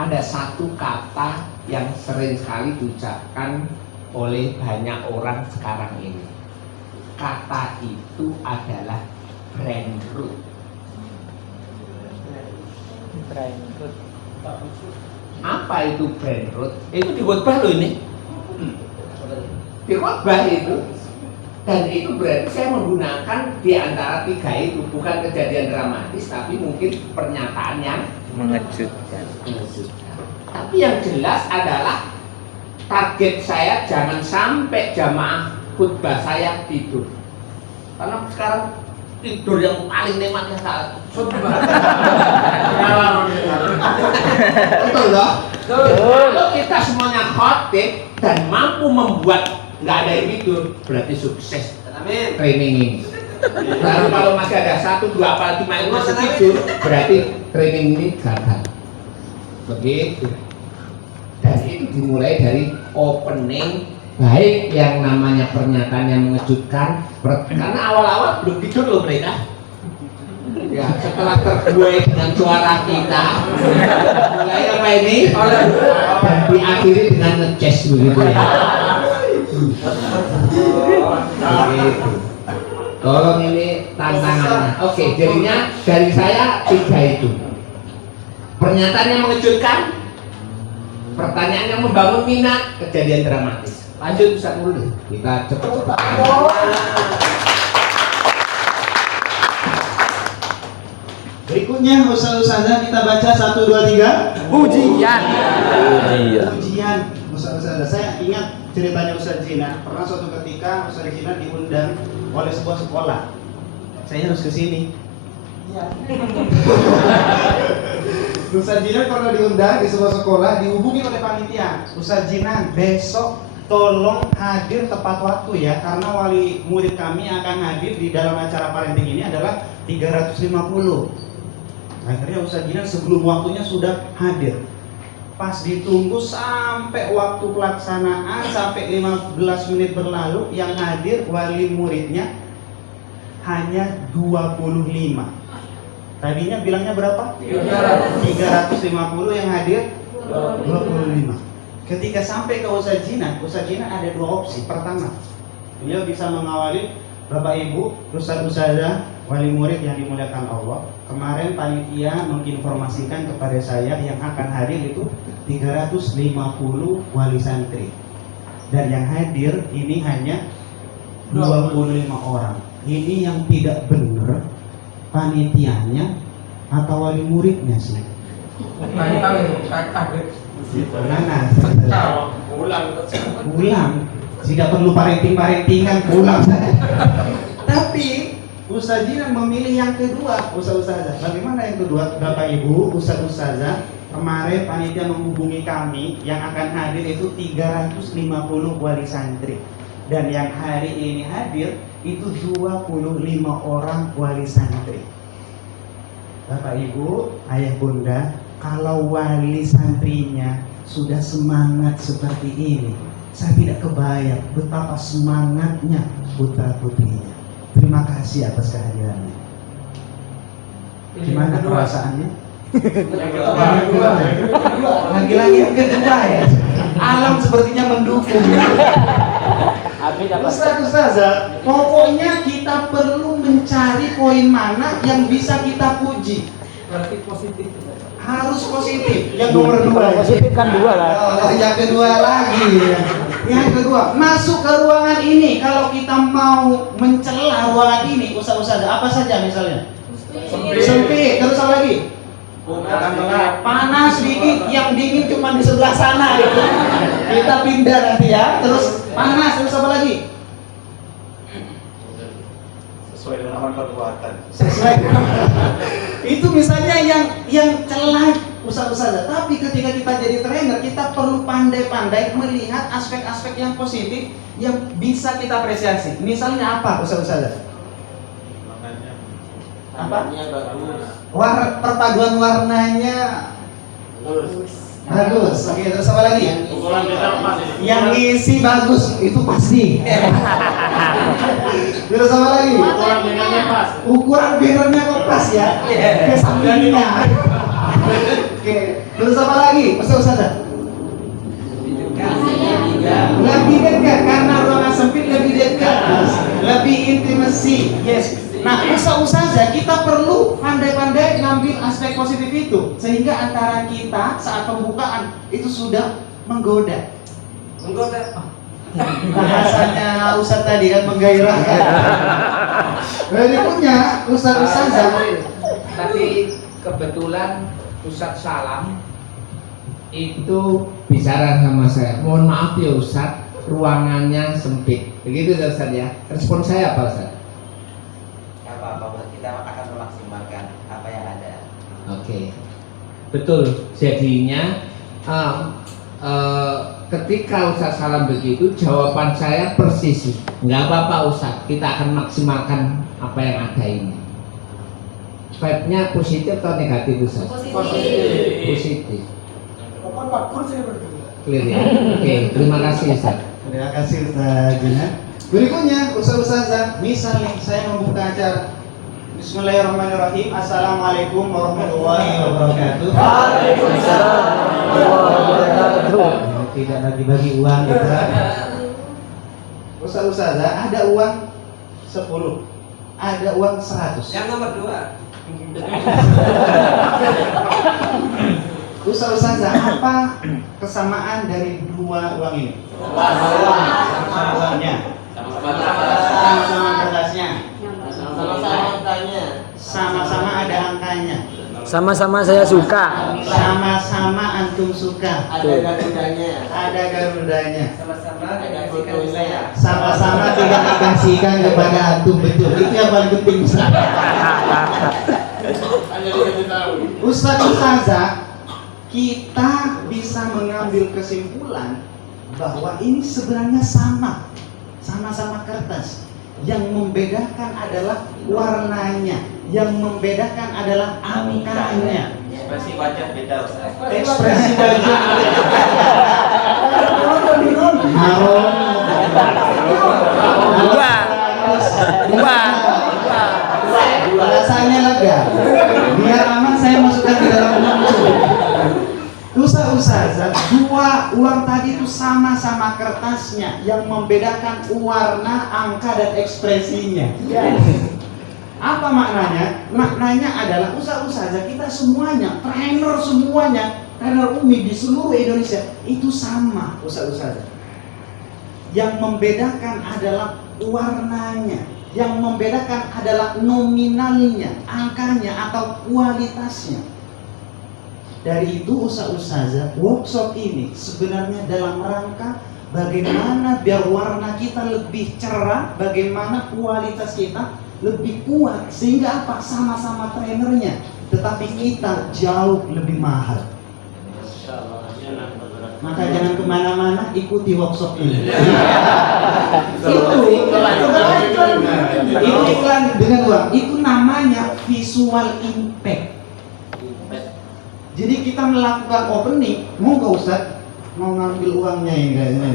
Ada satu kata yang sering sekali diucapkan oleh banyak orang sekarang ini. Kata itu adalah brain root. Apa itu brain root? Itu di khutbah loh ini. Di khutbah itu. Dan itu berarti saya menggunakan di antara tiga itu, bukan kejadian dramatis, tapi mungkin pernyataan yang Mengejutkan. Tapi yang jelas adalah target saya jangan sampai jamaah khutbah saya tidur. Karena sekarang tidur yang paling nikmatnya saat khutbah. Betul loh? Kalau kita semuanya khotib dan mampu membuat nggak ada yang tidur, berarti sukses training ini. Lalu kalau masih ada 1, 2, apalagi main masih tidur, berarti training ini gagal. Begitu. Dan itu dimulai dari opening, baik yang namanya pernyataan yang mengejutkan, karena awal-awal belum tidur loh mereka. Ya, setelah terbuai dengan suara kita, mulai apa ini? Dan diakhiri dengan nge-jazz begitu ya. Begitu. Tolong ini tantangannya. Oke, jadinya dari saya 3 itu. Pernyataan yang mengejutkan, pertanyaan yang membangun minat, kejadian dramatis. Lanjut Ustaz Murni, kita cepat-cepat. Berikutnya Ustazah kita baca 1, 2, 3. Ujian. Ujian Ustazah. Saya ingat ceritanya Ustaz Zina. Pernah suatu ketika Ustaz Zina diundang oleh sebuah sekolah. Saya harus ke sini. Ustaz Zina pernah diundang di sebuah sekolah, dihubungi oleh panitia. Ustaz Zina, besok tolong hadir tepat waktu ya, karena wali murid kami akan hadir di dalam acara parenting ini adalah 350. Akhirnya Ustaz Zina sebelum waktunya sudah hadir. Pas ditunggu sampai waktu pelaksanaan, sampai 15 menit berlalu, yang hadir wali muridnya hanya 25. Tadinya bilangnya berapa? 350, yang hadir 25. Ketika sampai ke Ustaz Zina ada 2 opsi. Pertama, beliau bisa mengawali Bapak Ibu, Ustazah, wali murid yang dimuliakan Allah. Kemarin panitia menginformasikan kepada saya yang akan hadir itu 350 wali santri. Dan yang hadir ini hanya 25 orang. Ini yang tidak benar, panitianya atau wali muridnya sih? Mana? Pulang. Tidak perlu parenting-parentingan, pulang saja. Tapi Ustaz Zina memilih yang kedua, Ustazah. Bagaimana yang kedua? Bapak Ibu, Ustazah, kemarin panitia menghubungi kami yang akan hadir itu 350 wali santri. Dan yang hari ini hadir itu 25 orang wali santri. Bapak Ibu, ayah bunda, kalau wali santrinya sudah semangat seperti ini, saya tidak kebayang betapa semangatnya putra putrinya. Terima kasih atas kehadirannya. Gimana perasaannya? Lagi-lagi yang kedua ya. Alam sepertinya mendukung. Ustazah, pokoknya kita perlu mencari poin mana yang bisa kita puji. Berarti positif. Harus positif. Yang nomor 2. Positif kan 2 lah. Oh, yang kedua lagi. Yang kedua, masuk ke ruangan ini. Kalau kita mau mencela ruangan ini, Ustazah, apa saja misalnya? Sempit. Terus apa lagi? Panas dingin, yang dingin cuma di sebelah sana itu. Kita pindah nanti ya. Terus panas, terus apa lagi? sesuai dengan amal perbuatan. Sesuai dengan itu misalnya yang celah usaha-usaha. Tapi ketika kita jadi trainer, kita perlu pandai-pandai melihat aspek-aspek yang positif yang bisa kita apresiasi. Misalnya apa usaha-usaha? Apa? Warnanya bagus. Perpaduan warnanya bagus. Oke, terus apa lagi? Yang ngisi bagus itu pasti. Terus apa lagi? Ukuran bannernya kok pas ya. Ke sampingnya. Oke, terus apa lagi? Ustaz. Lebih dekat karena ruangan sempit, lebih dekat, lebih intimasi. Yes. Nah, usaha-usaha kita perlu pandai-pandai ngambil aspek positif itu sehingga antara kita saat pembukaan itu sudah menggoda. Bahasanya Ustaz tadi kan menggairahkan. Berikutnya Ustaz-ustazah. Tapi kebetulan Ustadz Salam itu bicara sama saya. Mohon maaf ya Ustadz, ruangannya sempit. Begitu ya Ustadz ya. Respon saya apa Ustadz? Apa-apa, kita akan memaksimalkan apa yang ada. Oke, betul. Jadinya ketika Ustadz Salam begitu, jawaban saya persis. Nggak apa-apa Ustadz, kita akan maksimalkan apa yang ada ini. Vibe-nya positif atau negatif Ustadz? Positif. Clear ya? Oke, terima kasih Ustadz. Terima kasih Ustaz Juna. Berikutnya Ustaz-ustazah, misal nih saya membuka acara. Bismillahirrahmanirrahim. Assalamualaikum warahmatullahi wabarakatuh. Waalaikumsalam warahmatullahi wabarakatuh. Tidak bagi-bagi uang gitu. Ustaz-ustazah, ada uang 10, ada uang 100. Yang nomor 2. Ustaz-ustazah, apa kesamaan dari dua uang ini? Sama uangnya. Sama-sama kertasnya. Sama-sama angkanya. Sama-sama ada angkanya. Sama-sama saya suka. Sama-sama antum suka. Ada garudanya. Ada garudanya. Sama-sama Ada dikasihkan ke saya. Sama-sama tidak dikasihkan kepada antum, betul. Itu yang paling penting Ustaz. Ustazah, kita bisa mengambil kesimpulan bahwa ini sebenarnya sama-sama kertas. Yang membedakan adalah warnanya, yang membedakan adalah angkanya. Ekspresi wajah beda, Ustaz. Ekspresi wajah. Harum. Dua. Rasanya lega. Biar aman saya masukkan ke dalam muncul. Ustazah, dua uang tadi itu sama-sama kertasnya, yang membedakan warna, angka dan ekspresinya. Apa maknanya? Maknanya adalah ustazah kita semuanya, trainer Umi di seluruh Indonesia itu sama ustazah. Yang membedakan adalah warnanya, yang membedakan adalah nominalnya, angkanya atau kualitasnya. Dari itu ustazah, workshop ini sebenarnya dalam rangka bagaimana biar warna kita lebih cerah, bagaimana kualitas kita lebih kuat, sehingga apa? Sama-sama trainernya, tetapi kita jauh lebih mahal. Maka jangan kemana-mana, ikuti workshop ini. Itu iklan dengan uang. Itu namanya visual impact. Jadi kita melakukan opening, mau nggak Ustaz? Mau ngambil uangnya ini kayaknya.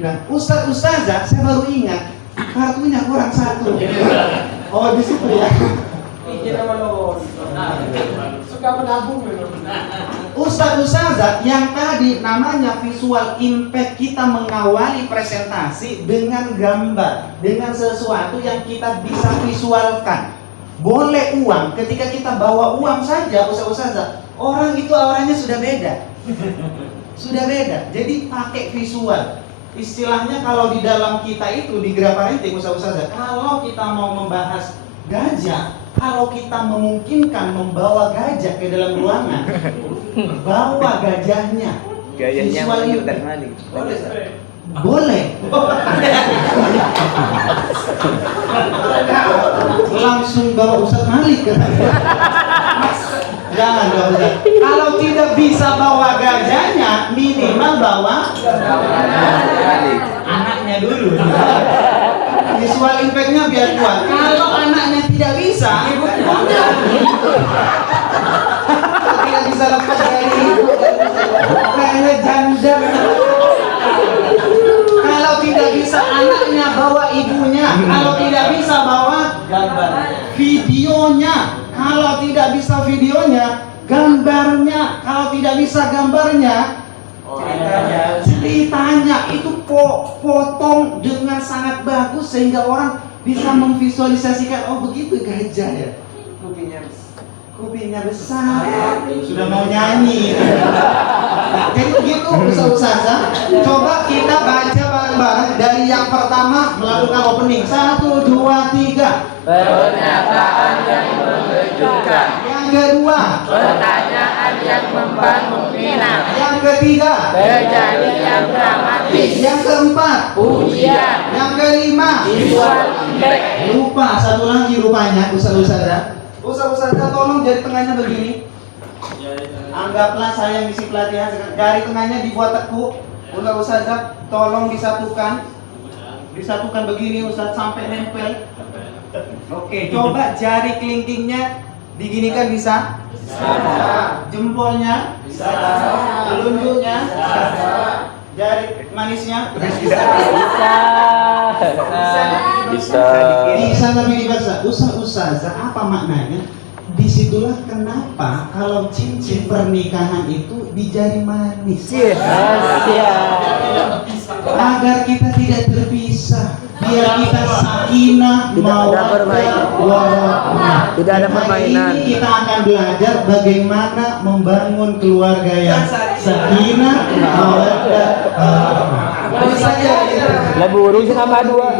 Nah, Ustazah, saya baru ingat kartunya kurang 1. Oh di situ ya. Suka menabung Ustazah, yang tadi namanya visual impact, kita mengawali presentasi dengan gambar, dengan sesuatu yang kita bisa visualkan. Boleh uang, ketika kita bawa uang saja Ustazah, orang itu auranya sudah beda. Sudah beda. Jadi pakai visual. Istilahnya kalau di dalam kita itu di Graparenting Ustazah, kalau kita mau membahas gajah, kalau kita memungkinkan membawa gajah ke dalam ruangan, bawa gajahnya. Visual impact. Boleh. langsung bawa Ustadz Malik kan? Jangan dong Ustadz. Kalau tidak bisa bawa gajahnya, minimal bawa anaknya dulu. Visual impact-nya biar kuat. Kalau anaknya tidak bisa, ibunya tidak bisa lepas dari ibu. Kayaknya janda. Kalau tidak bisa anaknya bawa ibunya, kalau tidak bisa bawa videonya, kalau tidak bisa videonya, gambarnya, kalau tidak bisa gambarnya, ceritanya itu potong dengan sangat bagus sehingga orang bisa memvisualisasikan, oh begitu gajah ya, kupingnya besar, sudah mau nyanyi. Nah, jadi begitu Ustazah. Coba kita baca bareng-bareng dari yang pertama melakukan opening. 1, 2, 3. Pernyataan yang mengejutkan. Yang kedua, Pertanyaan yang membangun minat. yang ketiga, Kejadian yang dramatis. yang keempat, Pujian. yang kelima. Visual impact. Lupa satu lagi rupanya Ustazah. Ustazah tolong jari tengahnya begini. Anggaplah saya ngisi pelatihan, jari tengahnya dibuat tekuk. Ustazah tolong disatukan. Disatukan begini Ustaz sampai nempel. Oke, coba jari kelingkingnya diginikan bisa? Bisa. Jempolnya? Bisa. Telunjuknya? Bisa. Jari manisnya? Bisa. Bisa tapi dibaca. Ustazah apa maknanya? Disitulah kenapa kalau cincin pernikahan itu di jari manis. Agar kita tidak terpisah, biar kita sakinah mawaddah. Tidak ada permainan. Ini kita akan belajar bagaimana membangun keluarga yang sakinah mawaddah. Itu saja. Lebih urus sama dua.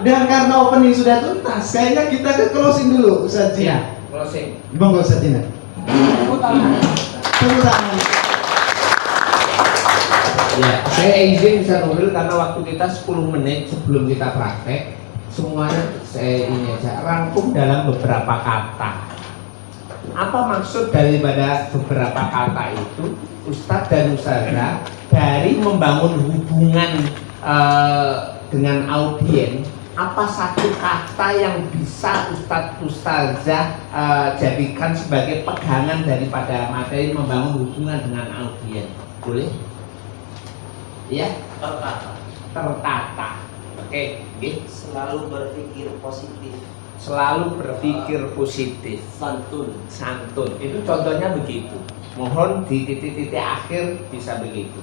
Dan karena opening sudah tuntas, kayaknya kita ke closing dulu, Ustaz Cina. Closing. Monggo Ustaz Cina. Tepuk tangan. Ya, saya izin bisa Nuril karena waktu kita 10 menit sebelum kita praktek. Semuanya saya ini aja rangkum dalam beberapa kata. Apa maksud daripada beberapa kata itu? Ustadz dan Ustazah dari membangun hubungan dengan audiens, apa satu kata yang bisa Ustadz Ustazah jadikan sebagai pegangan daripada materi membangun hubungan dengan audiens? Boleh? Ya, tertata. Oke, Selalu berpikir positif. selalu berpikir positif. Santun. Itu contohnya begitu. Mohon di titik-titik akhir bisa begitu.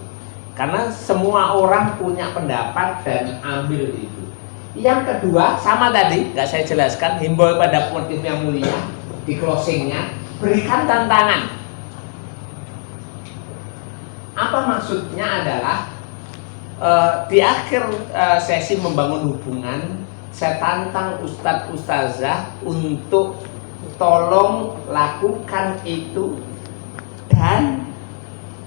Karena semua orang punya pendapat dan ambil itu. Yang kedua, sama tadi, nggak saya jelaskan, himbau pada motif yang mulia di closingnya, berikan tantangan. Apa maksudnya adalah di akhir sesi membangun hubungan, saya tantang Ustadz Ustazah untuk tolong lakukan itu, dan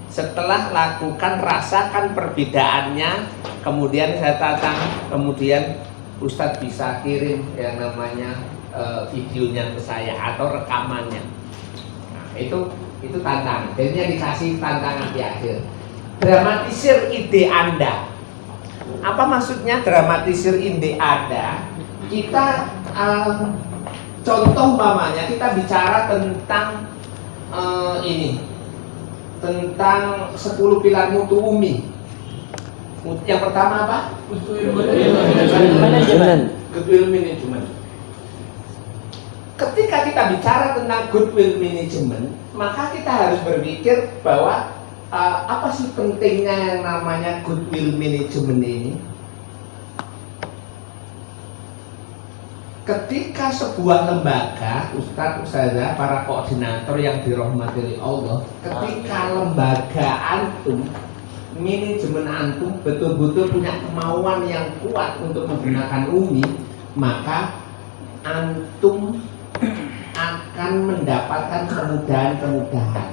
setelah lakukan rasakan perbedaannya. Kemudian saya tantang, kemudian Ustadz bisa kirim yang namanya videonya ke saya atau rekamannya. Nah, itu tantangan. Jadinya dikasih tantangan di akhir. Dramatisir ide Anda. Apa maksudnya dramatisir ide Anda? Kita contoh umpamanya kita bicara tentang ini, tentang 10 pilar mutu umi. Yang pertama apa? Goodwill management. Ketika kita bicara tentang goodwill management, maka kita harus berpikir bahwa apa sih pentingnya yang namanya goodwill management ini? Ketika sebuah lembaga, Ustadz, Ustazah, para koordinator yang dirahmati oleh Allah, ketika lembaga antum, manajemen antum betul-betul punya kemauan yang kuat untuk menggunakan UMI, maka antum akan mendapatkan kemudahan-kemudahan.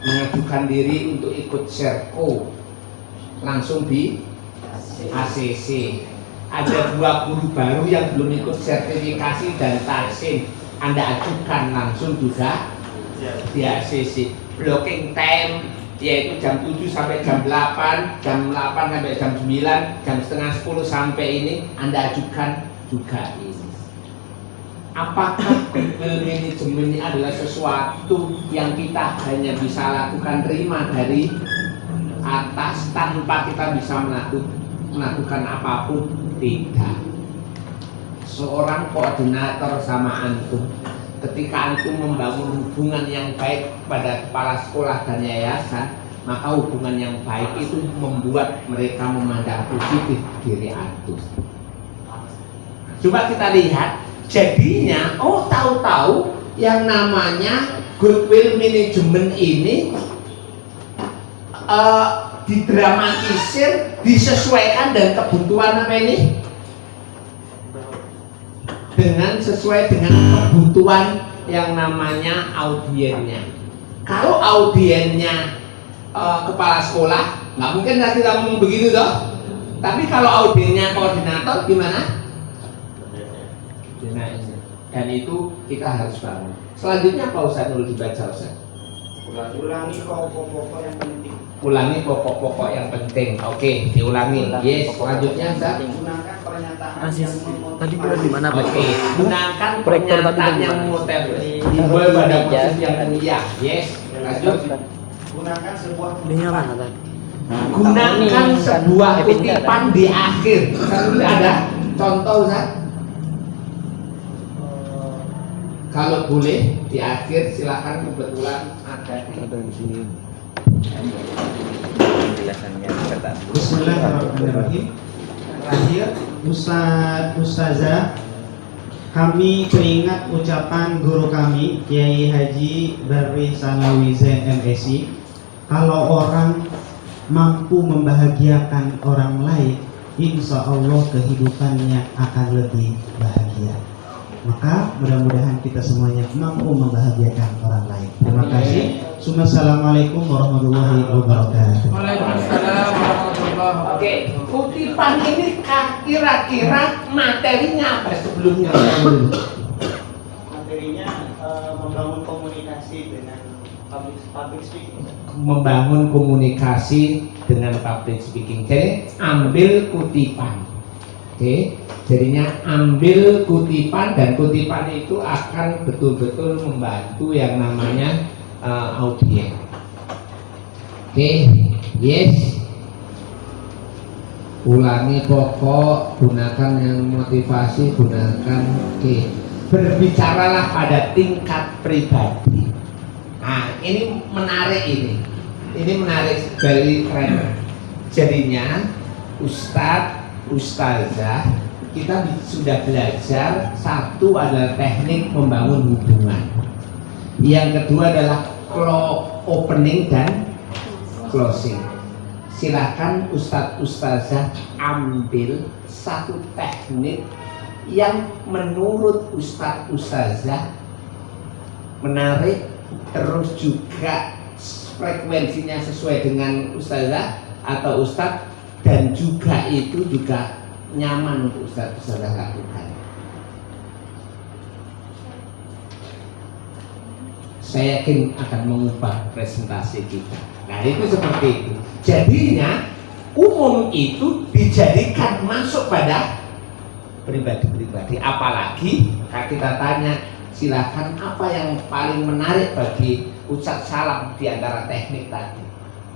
Mengajukan diri untuk ikut Serko langsung di ACC, ada 2 guru baru yang belum ikut sertifikasi dan tahsin, Anda ajukan langsung juga di ACC. Blocking time yaitu jam 7 sampai jam 8, jam 8 sampai jam 9, jam setengah 10 sampai ini Anda ajukan juga ini. Apakah goodwill management ini adalah sesuatu yang kita hanya bisa lakukan terima dari atas tanpa kita bisa melakukan apapun? Tidak. Seorang koordinator sama antum, ketika antum membangun hubungan yang baik pada kepala sekolah dan yayasan, maka hubungan yang baik itu membuat mereka memandang positif diri antum. Coba kita lihat, jadinya tahu-tahu yang namanya goodwill management ini didramatisir, disesuaikan dengan kebutuhan apa ini? Sesuai dengan kebutuhan yang namanya audiennya. Kalau audiennya kepala sekolah, nggak mungkin kita ngomong begitu toh. Tapi kalau audiennya koordinator gimana? Dan itu kita harus bangun. Selanjutnya apa Ustaz Nurul dibaca Ustaz? Ulangi pokok-pokok yang penting. Ulangi pokok-pokok yang penting. Oke, diulangi. Yes, selanjutnya Ustaz. Gunakan pernyataan Masih yang memotivasi. tadi itu di mana Pak? Oke, gunakan Proyektor tadi pernyataan di yang mana? motivasi pada proses yang mulia. Yes, lanjut. Gunakan sebuah Ini mana tadi? Gunakan sebuah kutipan di akhir. Misalnya ada contoh Ustaz. Kalau boleh di akhir silakan, kebetulan ada di sini. Penjelasannya kata Bismillahirrahmanirrahim. Terakhir, Ustazah, kami teringat ucapan guru kami Kiai Haji Barri Sanawi Zain MSI, kalau orang mampu membahagiakan orang lain, insya Allah kehidupannya akan lebih bahagia. Maka mudah-mudahan kita semuanya mampu membahagiakan orang lain. Terima kasih. Assalamualaikum warahmatullahi wabarakatuh. Waalaikumsalam warahmatullahi wabarakatuh. Oke, kutipan ini kira-kira materinya apa sebelumnya? Materinya membangun komunikasi dengan public speaking. Membangun komunikasi dengan public speaking. Jadi ambil kutipan. Oke, jadinya ambil kutipan dan kutipan itu akan betul-betul membantu yang namanya audiens. Oke, yes. Ulangi pokok, gunakan yang motivasi, gunakan oke. Berbicaralah pada tingkat pribadi. Nah, ini menarik ini. Ini menarik, very keren. Jadinya Ustadz, Ustazah, kita sudah belajar, satu adalah teknik membangun hubungan, yang kedua adalah opening dan closing. Silakan Ustadz Ustazah ambil satu teknik yang menurut Ustadz Ustazah menarik, terus juga frekuensinya sesuai dengan Ustazah atau Ustadz, dan juga itu juga nyaman untuk Ustazah lakukan. Saya yakin akan mengubah presentasi kita. Nah, itu seperti itu. Jadinya umum itu dijadikan masuk pada pribadi-pribadi. Apalagi kalau kita tanya, silakan apa yang paling menarik bagi ucap salam di antara teknik tadi?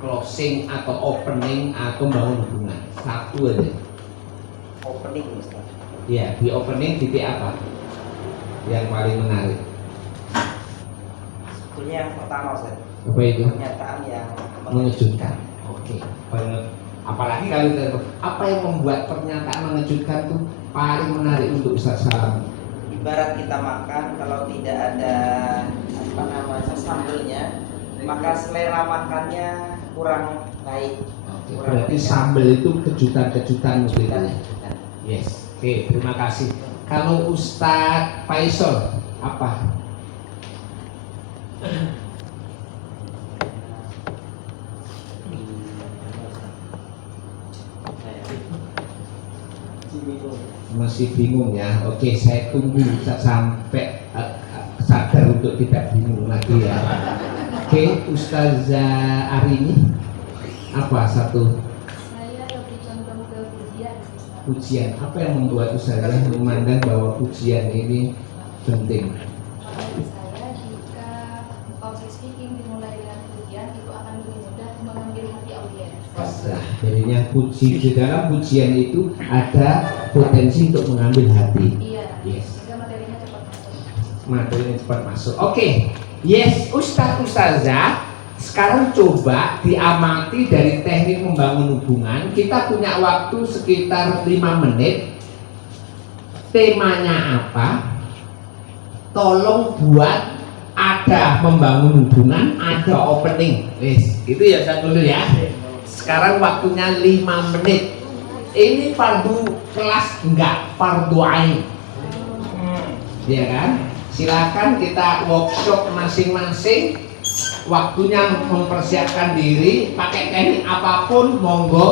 Closing atau opening atau membangun hubungan, satu aja. opening Ustaz. Ya, di opening titik apa yang paling menarik? Sebetulnya yang pertama Ustaz, Apa itu? pernyataan yang Mengejutkan. Oke. Apalagi kalau apa yang membuat pernyataan mengejutkan itu paling menarik untuk Ustaz Salam? Ibarat kita makan, kalau tidak ada sambelnya, maka selera makannya kurang baik. Oke, berarti sambal itu kejutan-kejutan gitu ya. Yes. Oke, terima kasih. Kalau Ustadz Faisal apa? bingung. Masih bingung ya. Oke, saya tunggu sampai sadar untuk tidak bingung lagi ya. Oke, Ustazah Arini, apa satu Saya lebih condong ke pujian. pujian? Apa yang membuat Ustazah memandang bahwa pujian ini penting? Menurut saya, jika public speaking dimulai dengan pujian, itu akan lebih mudah mengambil hati audiens. Nah, jadinya puji di dalam pujian itu ada potensi untuk mengambil hati. Iya, Yes. sehingga materinya cepat masuk. Materinya cepat masuk. Oke, yes, Ustazah. Sekarang coba diamati dari teknik membangun hubungan. Kita punya waktu sekitar 5 menit. Temanya apa? Tolong buat ada membangun hubungan, ada opening. Wis, itu ya Ustaz dulu ya. Sekarang waktunya 5 menit. Ini fardu kelas enggak, fardu ain. Ya kan? Silakan kita workshop masing-masing. Waktunya mempersiapkan diri, pakai teknik apapun, monggo.